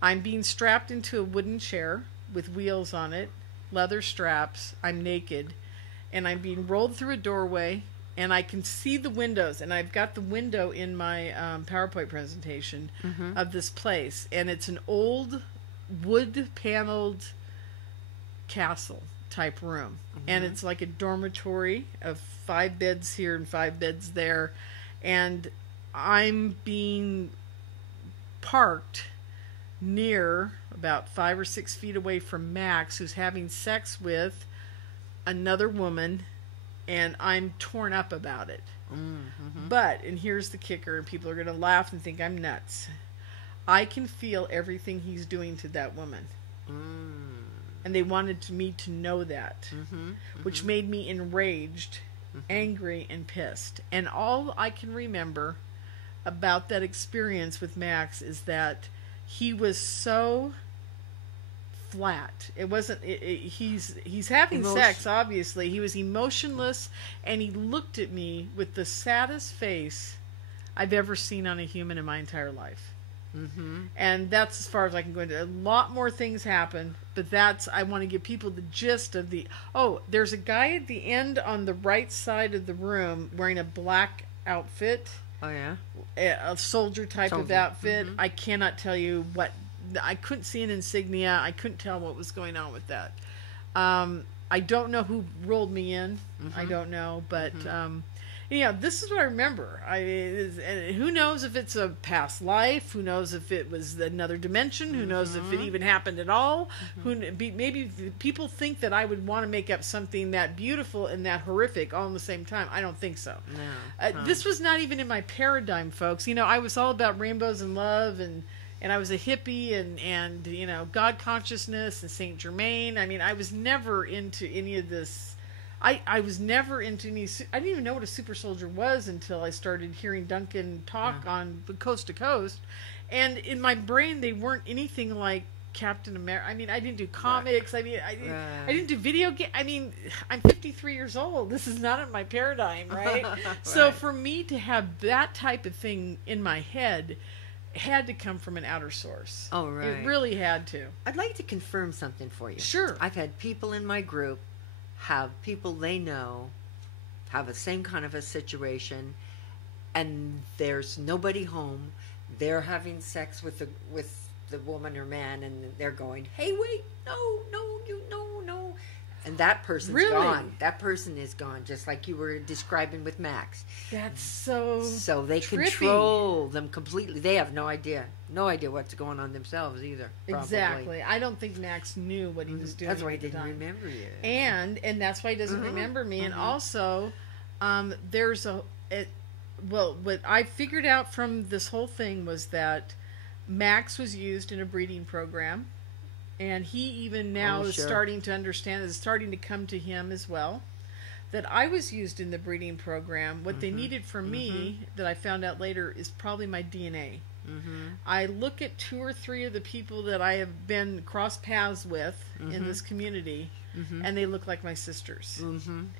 I'm being strapped into a wooden chair with wheels on it, leather straps. I'm naked, and I'm being rolled through a doorway, and I can see the windows, and I've got the window in my PowerPoint presentation of this place, and it's an old wood-paneled castle type room, and it's like a dormitory of 5 beds here and 5 beds there, and I'm being parked near about 5 or 6 feet away from Max, who's having sex with another woman, and I'm torn up about it. But, and here's the kicker, and people are going to laugh and think I'm nuts, I can feel everything he's doing to that woman. And they wanted me to know that, which made me enraged, angry, and pissed. And all I can remember about that experience with Max is that he was so flat. It wasn't. He's having sex. Obviously, he was emotionless, and he looked at me with the saddest face I've ever seen on a human in my entire life. And that's as far as I can go into. A lot more things happen, but I want to give people the gist of the. Oh, there's a guy at the end on the right side of the room wearing a black outfit. Oh, yeah? A soldier type of outfit. I cannot tell you what. I couldn't see an insignia. I couldn't tell what was going on with that. I don't know who rolled me in. I don't know. But, this is what I remember. And who knows if it's a past life? Who knows if it was another dimension? Who knows if it even happened at all? Maybe people think that I would want to make up something that beautiful and that horrific all in the same time. I don't think so. No. This was not even in my paradigm, folks. I was all about rainbows and love, and I was a hippie and God consciousness and Saint Germain. I mean, I was never into any of this. I was never into any. I didn't even know what a super soldier was until I started hearing Duncan talk on the Coast to Coast, and in my brain they weren't anything like Captain America. I mean, I didn't do comics. I mean, I didn't do video game. I mean, I'm 53 years old. This is not in my paradigm, right? So for me to have that type of thing in my head had to come from an outer source. Oh, right. It really had to. I'd like to confirm something for you. Sure. I've had people in my group have people they know have the same kind of a situation, and there's nobody home. They're having sex with the woman or man, and they're going, "Hey, wait, no, no," and that person's gone. That person is gone, just like you were describing with Max. That's so they trippy. Control them completely. They have no idea what's going on themselves either. Probably. Exactly. I don't think Max knew what he was doing. That's why he didn't remember you. And that's why he doesn't remember me. And also, there's what I figured out from this whole thing was that Max was used in a breeding program, and he even now is starting to understand, it's starting to come to him as well, that I was used in the breeding program. What they needed from me, that I found out later, is probably my DNA. I look at 2 or 3 of the people that I have been cross paths with in this community, and they look like my sisters.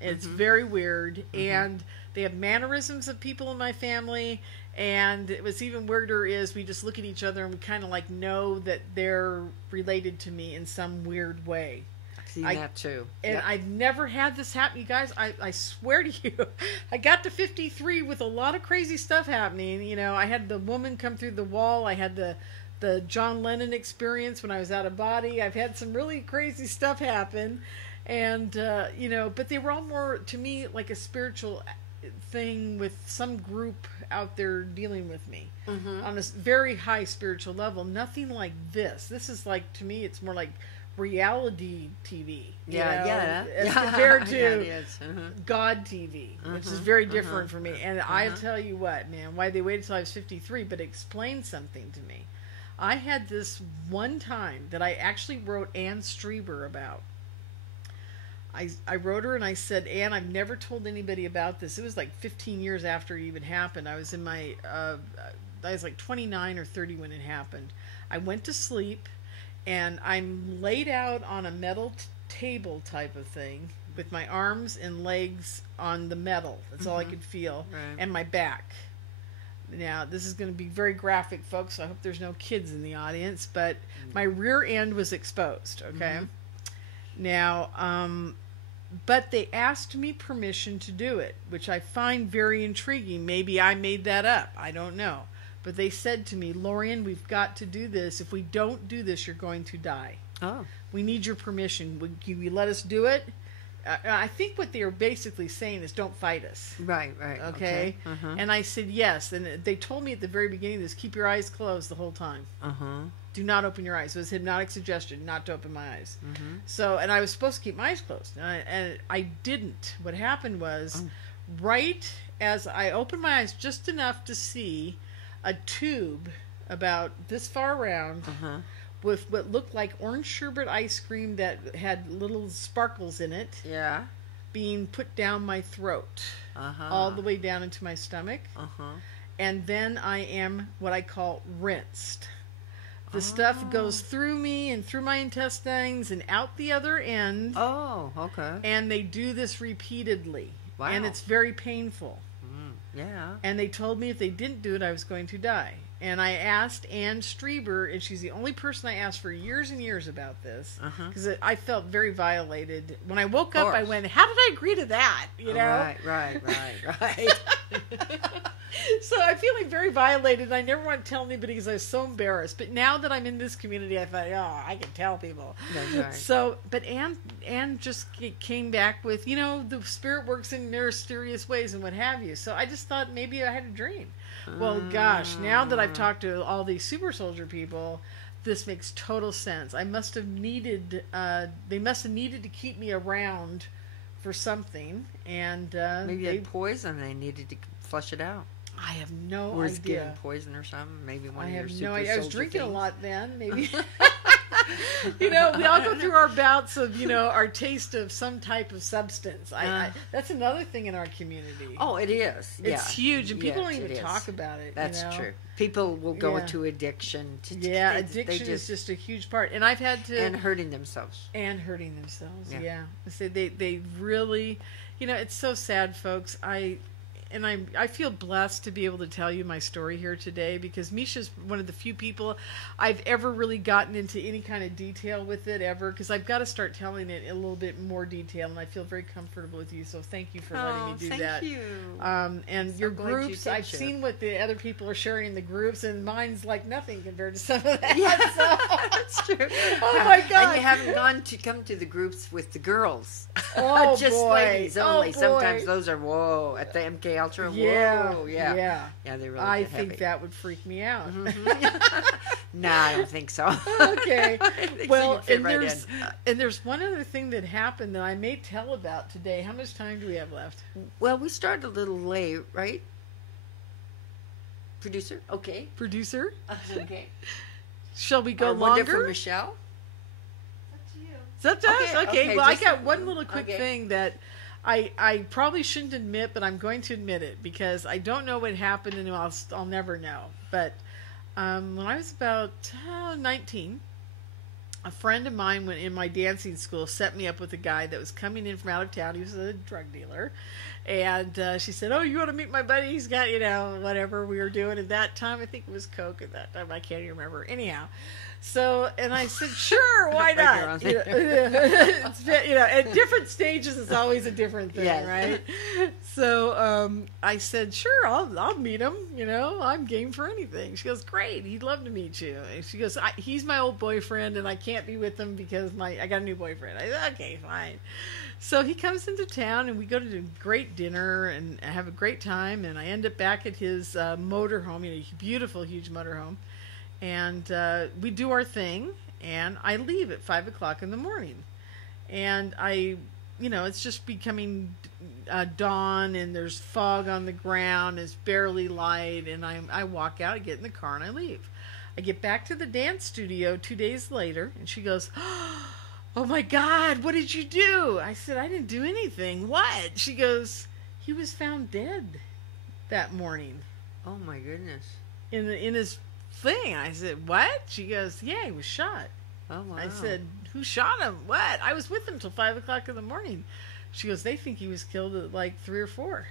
It's very weird, and they have mannerisms of people in my family. And what's even weirder is we just look at each other and we kind of like know that they're related to me in some weird way. I've seen that too. And I've never had this happen, you guys. I swear to you, I got to 53 with a lot of crazy stuff happening. You know, I had the woman come through the wall. I had the John Lennon experience when I was out of body. I've had some really crazy stuff happen. And, you know, but they were all more, to me, like a spiritual thing with some group out there dealing with me on a very high spiritual level. Nothing like this. This is like, to me, it's more like reality TV. As compared to God TV, which is very different for me. And I'll tell you what, man, why they waited till I was 53, but it explained something to me. I had this one time that I actually wrote Ann Strieber about. I wrote her and I said, Anne, I've never told anybody about this. It was like 15 years after it even happened. I was in my, I was like 29 or 30 when it happened. I went to sleep and I'm laid out on a metal table type of thing with my arms and legs on the metal. That's all I could feel. And my back. Now, this is going to be very graphic, folks, so I hope there's no kids in the audience, but my rear end was exposed, okay? Now, but they asked me permission to do it, which I find very intriguing. Maybe I made that up. I don't know. But they said to me, Lorien, we've got to do this. If we don't do this, you're going to die. Oh. We need your permission. Would you let us do it? I think what they are basically saying is don't fight us. Right. Okay? And I said yes. And they told me at the very beginning of this, keep your eyes closed the whole time. Do not open your eyes. It was hypnotic suggestion not to open my eyes. So, and I was supposed to keep my eyes closed. And I didn't. What happened was, right as I opened my eyes just enough to see a tube about this far around with what looked like orange sherbet ice cream that had little sparkles in it. Yeah. Being put down my throat. All the way down into my stomach. And then I am what I call rinsed. The stuff goes through me and through my intestines and out the other end. Oh, okay. And they do this repeatedly. Wow. And it's very painful. Yeah. And they told me if they didn't do it, I was going to die. And I asked Ann Strieber, and she's the only person I asked for years and years about this, because I felt very violated. When I woke up, I went, how did I agree to that? You know? Right. So I'm feeling very violated. I never want to tell anybody because I was so embarrassed. But now that I'm in this community, I thought, I can tell people. That's right. So, but Ann just came back with, the spirit works in mysterious ways and what have you. So I just thought maybe I had a dream. Well, gosh, now that I've talked to all these super soldier people, this makes total sense. I must have needed, they must have needed to keep me around for something. And maybe they had poison. They needed to flush it out. I have no idea. Or idea. Given poison or something. Maybe one I of your have super no idea. I was soldier drinking things. a lot then. Maybe. We all go through our bouts of, our taste of some type of substance. That's another thing in our community. Oh, it is. It's huge, and people don't even talk about it. That's true. People will go into addiction. Addiction is just a huge part. And I've had to... And hurting themselves. Yeah. I say they really... it's so sad, folks. I feel blessed to be able to tell you my story here today, because Miesha's one of the few people I've ever really gotten into any kind of detail with it ever, because I've got to start telling it in a little bit more detail, and I feel very comfortable with you, so thank you for letting me do that. Thank you. And So your glad groups, you did I've share. seen what the other people are sharing in the groups, and mine's like nothing compared to some of that. Yeah, So- that's true. Oh my God. And you haven't come to the groups with the girls. Oh, Just boy. ladies only. Oh, boy. Sometimes those are whoa at the MK Ultra. Yeah, Whoa, yeah, yeah. They really I get think heavy. that would freak me out. No, I don't think so. Okay. I think Well, you fit and right there's in. and there's one other thing that happened that I may tell about today. How much time do we have left? Well, we started a little late, right? Producer, okay. Producer, Okay. shall we go Our wonderful longer? Michelle. Is that us? Okay, Okay. okay, Well, I just- got one little quick okay. thing that I probably shouldn't admit, but I'm going to admit it because I don't know what happened, and I'll never know. But when I was about 19, a friend of mine went in my dancing school set me up with a guy that was coming in from out of town. He was a drug dealer, and she said, "Oh, you want to meet my buddy? He's got, whatever we were doing at that time. I think it was coke at that time. I can't even remember. Anyhow." So, and I said, "Sure, why not?" At different stages, it's always a different thing, Yes. right? So, I said, "Sure, I'll meet him. I'm game for anything." She goes, "Great, he'd love to meet you." And she goes, "He's my old boyfriend, and I can't be with him because I got a new boyfriend." I said, "Okay, fine." So he comes into town, and we go to a great dinner and have a great time. And I end up back at his motorhome, beautiful, huge motorhome. And we do our thing, and I leave at 5 o'clock in the morning. And it's just becoming dawn, and there's fog on the ground, it's barely light, and I walk out, I get in the car, and I leave. I get back to the dance studio 2 days later, and she goes, "Oh my God, what did you do?" I said, "I didn't do anything." "What?" She goes, "He was found dead that morning Oh my goodness. in his thing." I said, "What?" She goes, "Yeah, he was shot." Oh wow. I said, "Who shot him?" "What?" "I was with him till 5 o'clock in the morning." She goes, "They think he was killed at like 3 or 4.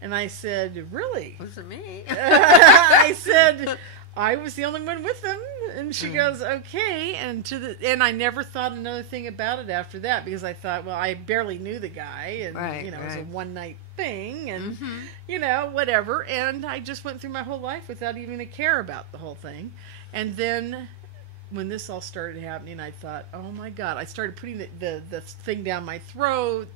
And I said, "Really?" Wasn't me. I said, "I was the only one with him." And she goes, "Okay." And I never thought another thing about it after that, because I thought, well, I barely knew the guy, and Right, it was a right. one night thing, and Mm-hmm. whatever. And I just went through my whole life without even a care about the whole thing. And then when this all started happening, I thought, oh my God! I started putting the thing down my throat,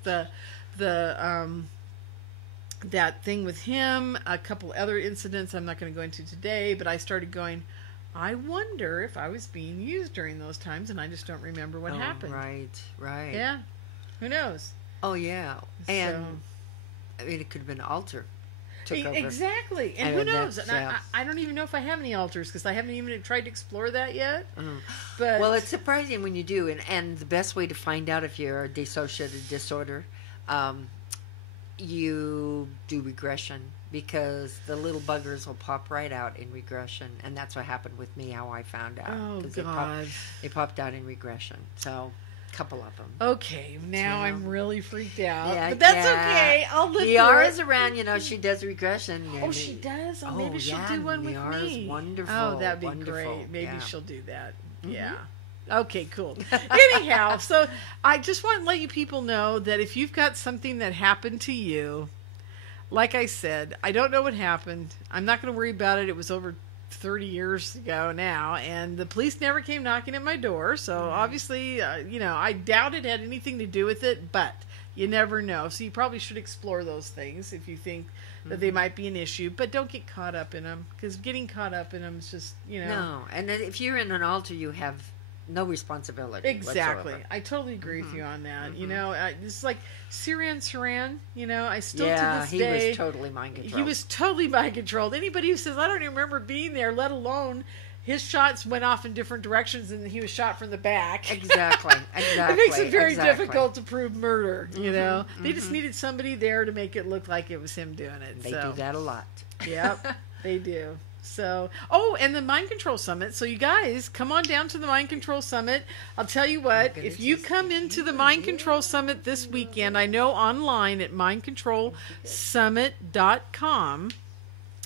that thing with him, a couple other incidents I'm not going to go into today, but I started going, I wonder if I was being used during those times, and I just don't remember what happened. Right. Yeah, who knows? Oh yeah. And So- I mean, it could have been an altar. Took over. Exactly, and I who know knows? that's- And yeah. I don't even know if I have any altars, because I haven't even tried to explore that yet. Mhm. But Well, it's surprising when you do, and the best way to find out if you're a dissociative disorder, you do regression, because the little buggers will pop right out in regression, and that's what happened with me. How I found out. oh 'Cause God. they popped out in regression. So, a couple of them. Okay, now So- I'm really freaked out. Yeah, But that's yeah. okay. I'll live The through R it. is around. She does regression. Oh, and she does? Oh, Oh, maybe she'll yeah, do one with the R is me. wonderful, Oh, that'd be wonderful, great. Maybe yeah. she'll do that. Mhm. Yeah. Okay, cool. Anyhow, so I just want to let you people know that if you've got something that happened to you, like I said, I don't know what happened. I'm not going to worry about it. It was over 30 years ago now, and the police never came knocking at my door. So obviously, I doubt it had anything to do with it, but you never know. So you probably should explore those things if you think that they might be an issue, but don't get caught up in them, because getting caught up in them is just, No, and then if you're in an altar, you have no responsibility. Exactly. whatsoever. I totally agree with you on that. Mhm. This is like Syrian Saran, I still Yeah, to this he day. was totally mind controlled. He was totally mind controlled. Anybody who says, I don't even remember being there, let alone his shots went off in different directions and he was shot from the back. Exactly. It makes it very exactly. difficult to prove murder, They just mhm. needed somebody there to make it look like it was him doing it. They so. do that a lot. Yep, they do. So, and the Mind Control Summit. So you guys, come on down to the Mind Control Summit. I'll tell you what, if you come into the Mind Control Summit this weekend, I know online at mindcontrolsummit.com,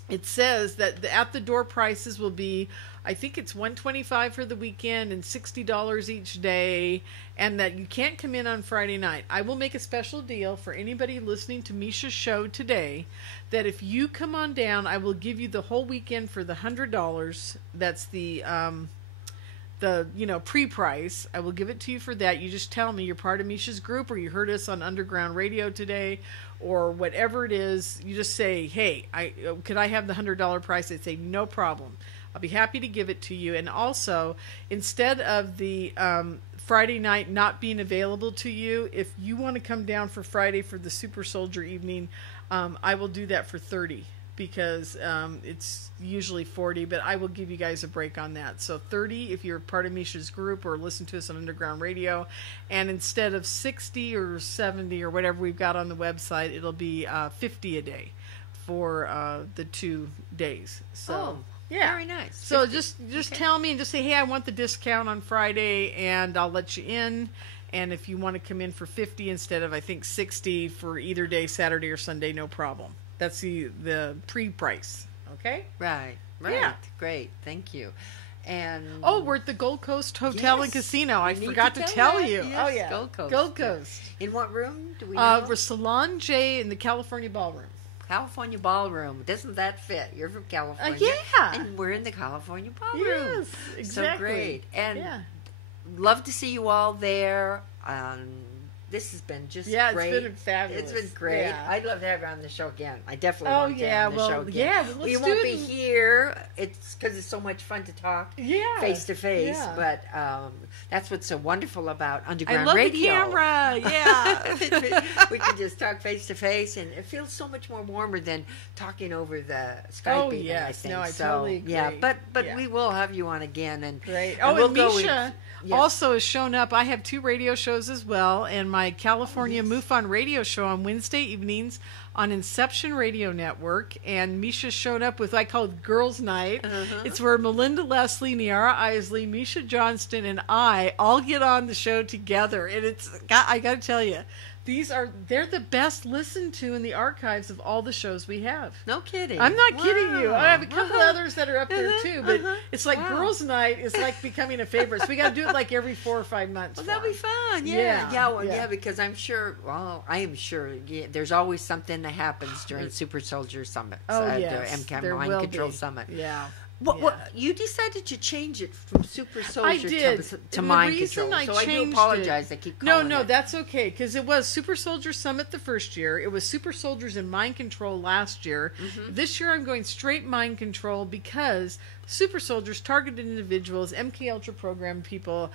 it says that the at the door prices will be, I think it's $125 for the weekend and $60 each day, and that you can't come in on Friday night. I will make a special deal for anybody listening to Miesha's show today, that if you come on down, I will give you the whole weekend for the $100. That's the pre-price. I will give it to you for that. You just tell me you're part of Miesha's group, or you heard us on Underground Radio today, or whatever it is. You just say, hey, could I have the $100 price? I'd say, no problem. I'll be happy to give it to you. And also, instead of the Friday night not being available to you, if you want to come down for Friday for the Super Soldier evening, I will do that for $30, because it's usually $40, but I will give you guys a break on that. So $30 if you're part of Miesha's group or listen to us on Underground Radio, and instead of $60 or $70 or whatever we've got on the website, it'll be $50 a day for the 2 days. So. Yeah. Very nice. So just tell me and just say, hey, I want the discount on Friday, and I'll let you in. And if you want to come in for $50 instead of, I think, $60 for either day, Saturday or Sunday, no problem. That's the pre-price. Okay? Right. Yeah. Great. Thank you. And we're at the Gold Coast Hotel and Casino. I forgot to tell you. Yes, oh yeah, Gold Coast. In what room do we know? We're Salon J in the California Ballroom. California Ballroom. Doesn't that fit? You're from California. Yeah. And we're in the California Ballroom. Yes, exactly. So great. And love to see you all there. This has been just great. Yeah, it's been fabulous. It's been great. Yeah. I'd love to have you on the show again. I definitely want to have you on the show again. Yeah, well, we won't be here. It's because it's so much fun to talk face to face. But that's what's so wonderful about Underground Radio. I love the camera. Yeah. We can just talk face to face, and it feels so much more warmer than talking over the Skype. Oh, yes. I think. No, I totally agree. Yeah, but we will have you on again. And great. And we'll and Miesha Yes. also has shown up. I have 2 radio shows as well, and my California MUFON radio show on Wednesday evenings on Inception Radio Network. And Miesha showed up with, I call it Girls Night. It's where Melinda Leslie, Niara Isley, Miesha Johnston, and I all get on the show together. And I got to tell you, they're the best listened to in the archives of all the shows we have. No kidding. I'm not kidding you. I have a couple others that are up there too, but it's like Girls Night is like becoming a favorite. So we got to do it like every 4 or 5 months. Well, that'll be fun. Yeah, because I am sure there's always something that happens during Super Soldier Summit. Yes. The MCAM Mind Control Summit. Yeah. What you decided to change it from Super Soldier to Mind Control. So I do apologize. I keep calling No, that's okay, because it was Super Soldier Summit the first year. It was Super Soldiers and Mind Control last year. This year I'm going straight Mind Control, because Super Soldiers, targeted individuals, MK Ultra program people,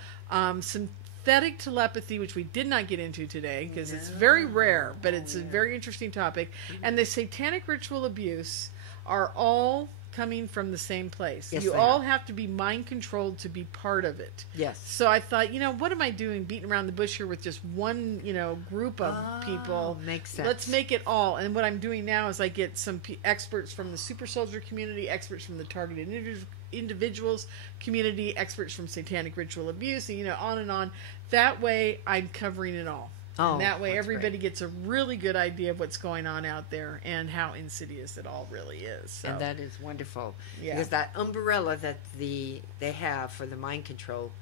synthetic telepathy, which we did not get into today because it's very rare, but it's a very interesting topic, and the satanic ritual abuse are all coming from the same place. Yes, you all have to be mind controlled to be part of it. Yes. So I thought, what am I doing beating around the bush here with just one, group of people? Makes sense. Let's make it all. And what I'm doing now is I get some experts from the Super Soldier community, experts from the targeted individuals community, experts from satanic ritual abuse, and, on and on. That way I'm covering it all. And that way everybody gets a really good idea of what's going on out there and how insidious it all really is. So. And that is wonderful. Yeah. Because that umbrella that they have for the mind control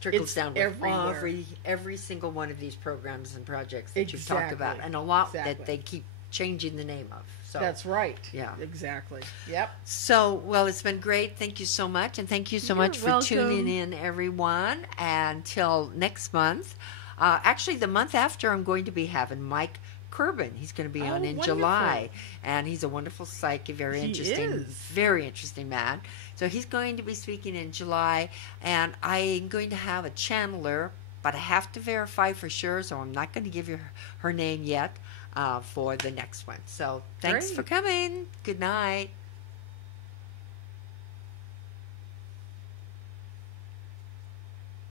trickles down with every single one of these programs and projects that you've talked about. And a lot that they keep changing the name of. So that's right. Yeah. Exactly. Yep. So, it's been great. Thank you so much. And thank you so much for tuning in, everyone. Until next month. Actually, the month after, I'm going to be having Mike Kerbin. He's going to be on in July, and he's a wonderful psychic, very interesting man. So he's going to be speaking in July, and I'm going to have a channeler, but I have to verify for sure, so I'm not going to give you her name yet for the next one. So thanks for coming. Good night.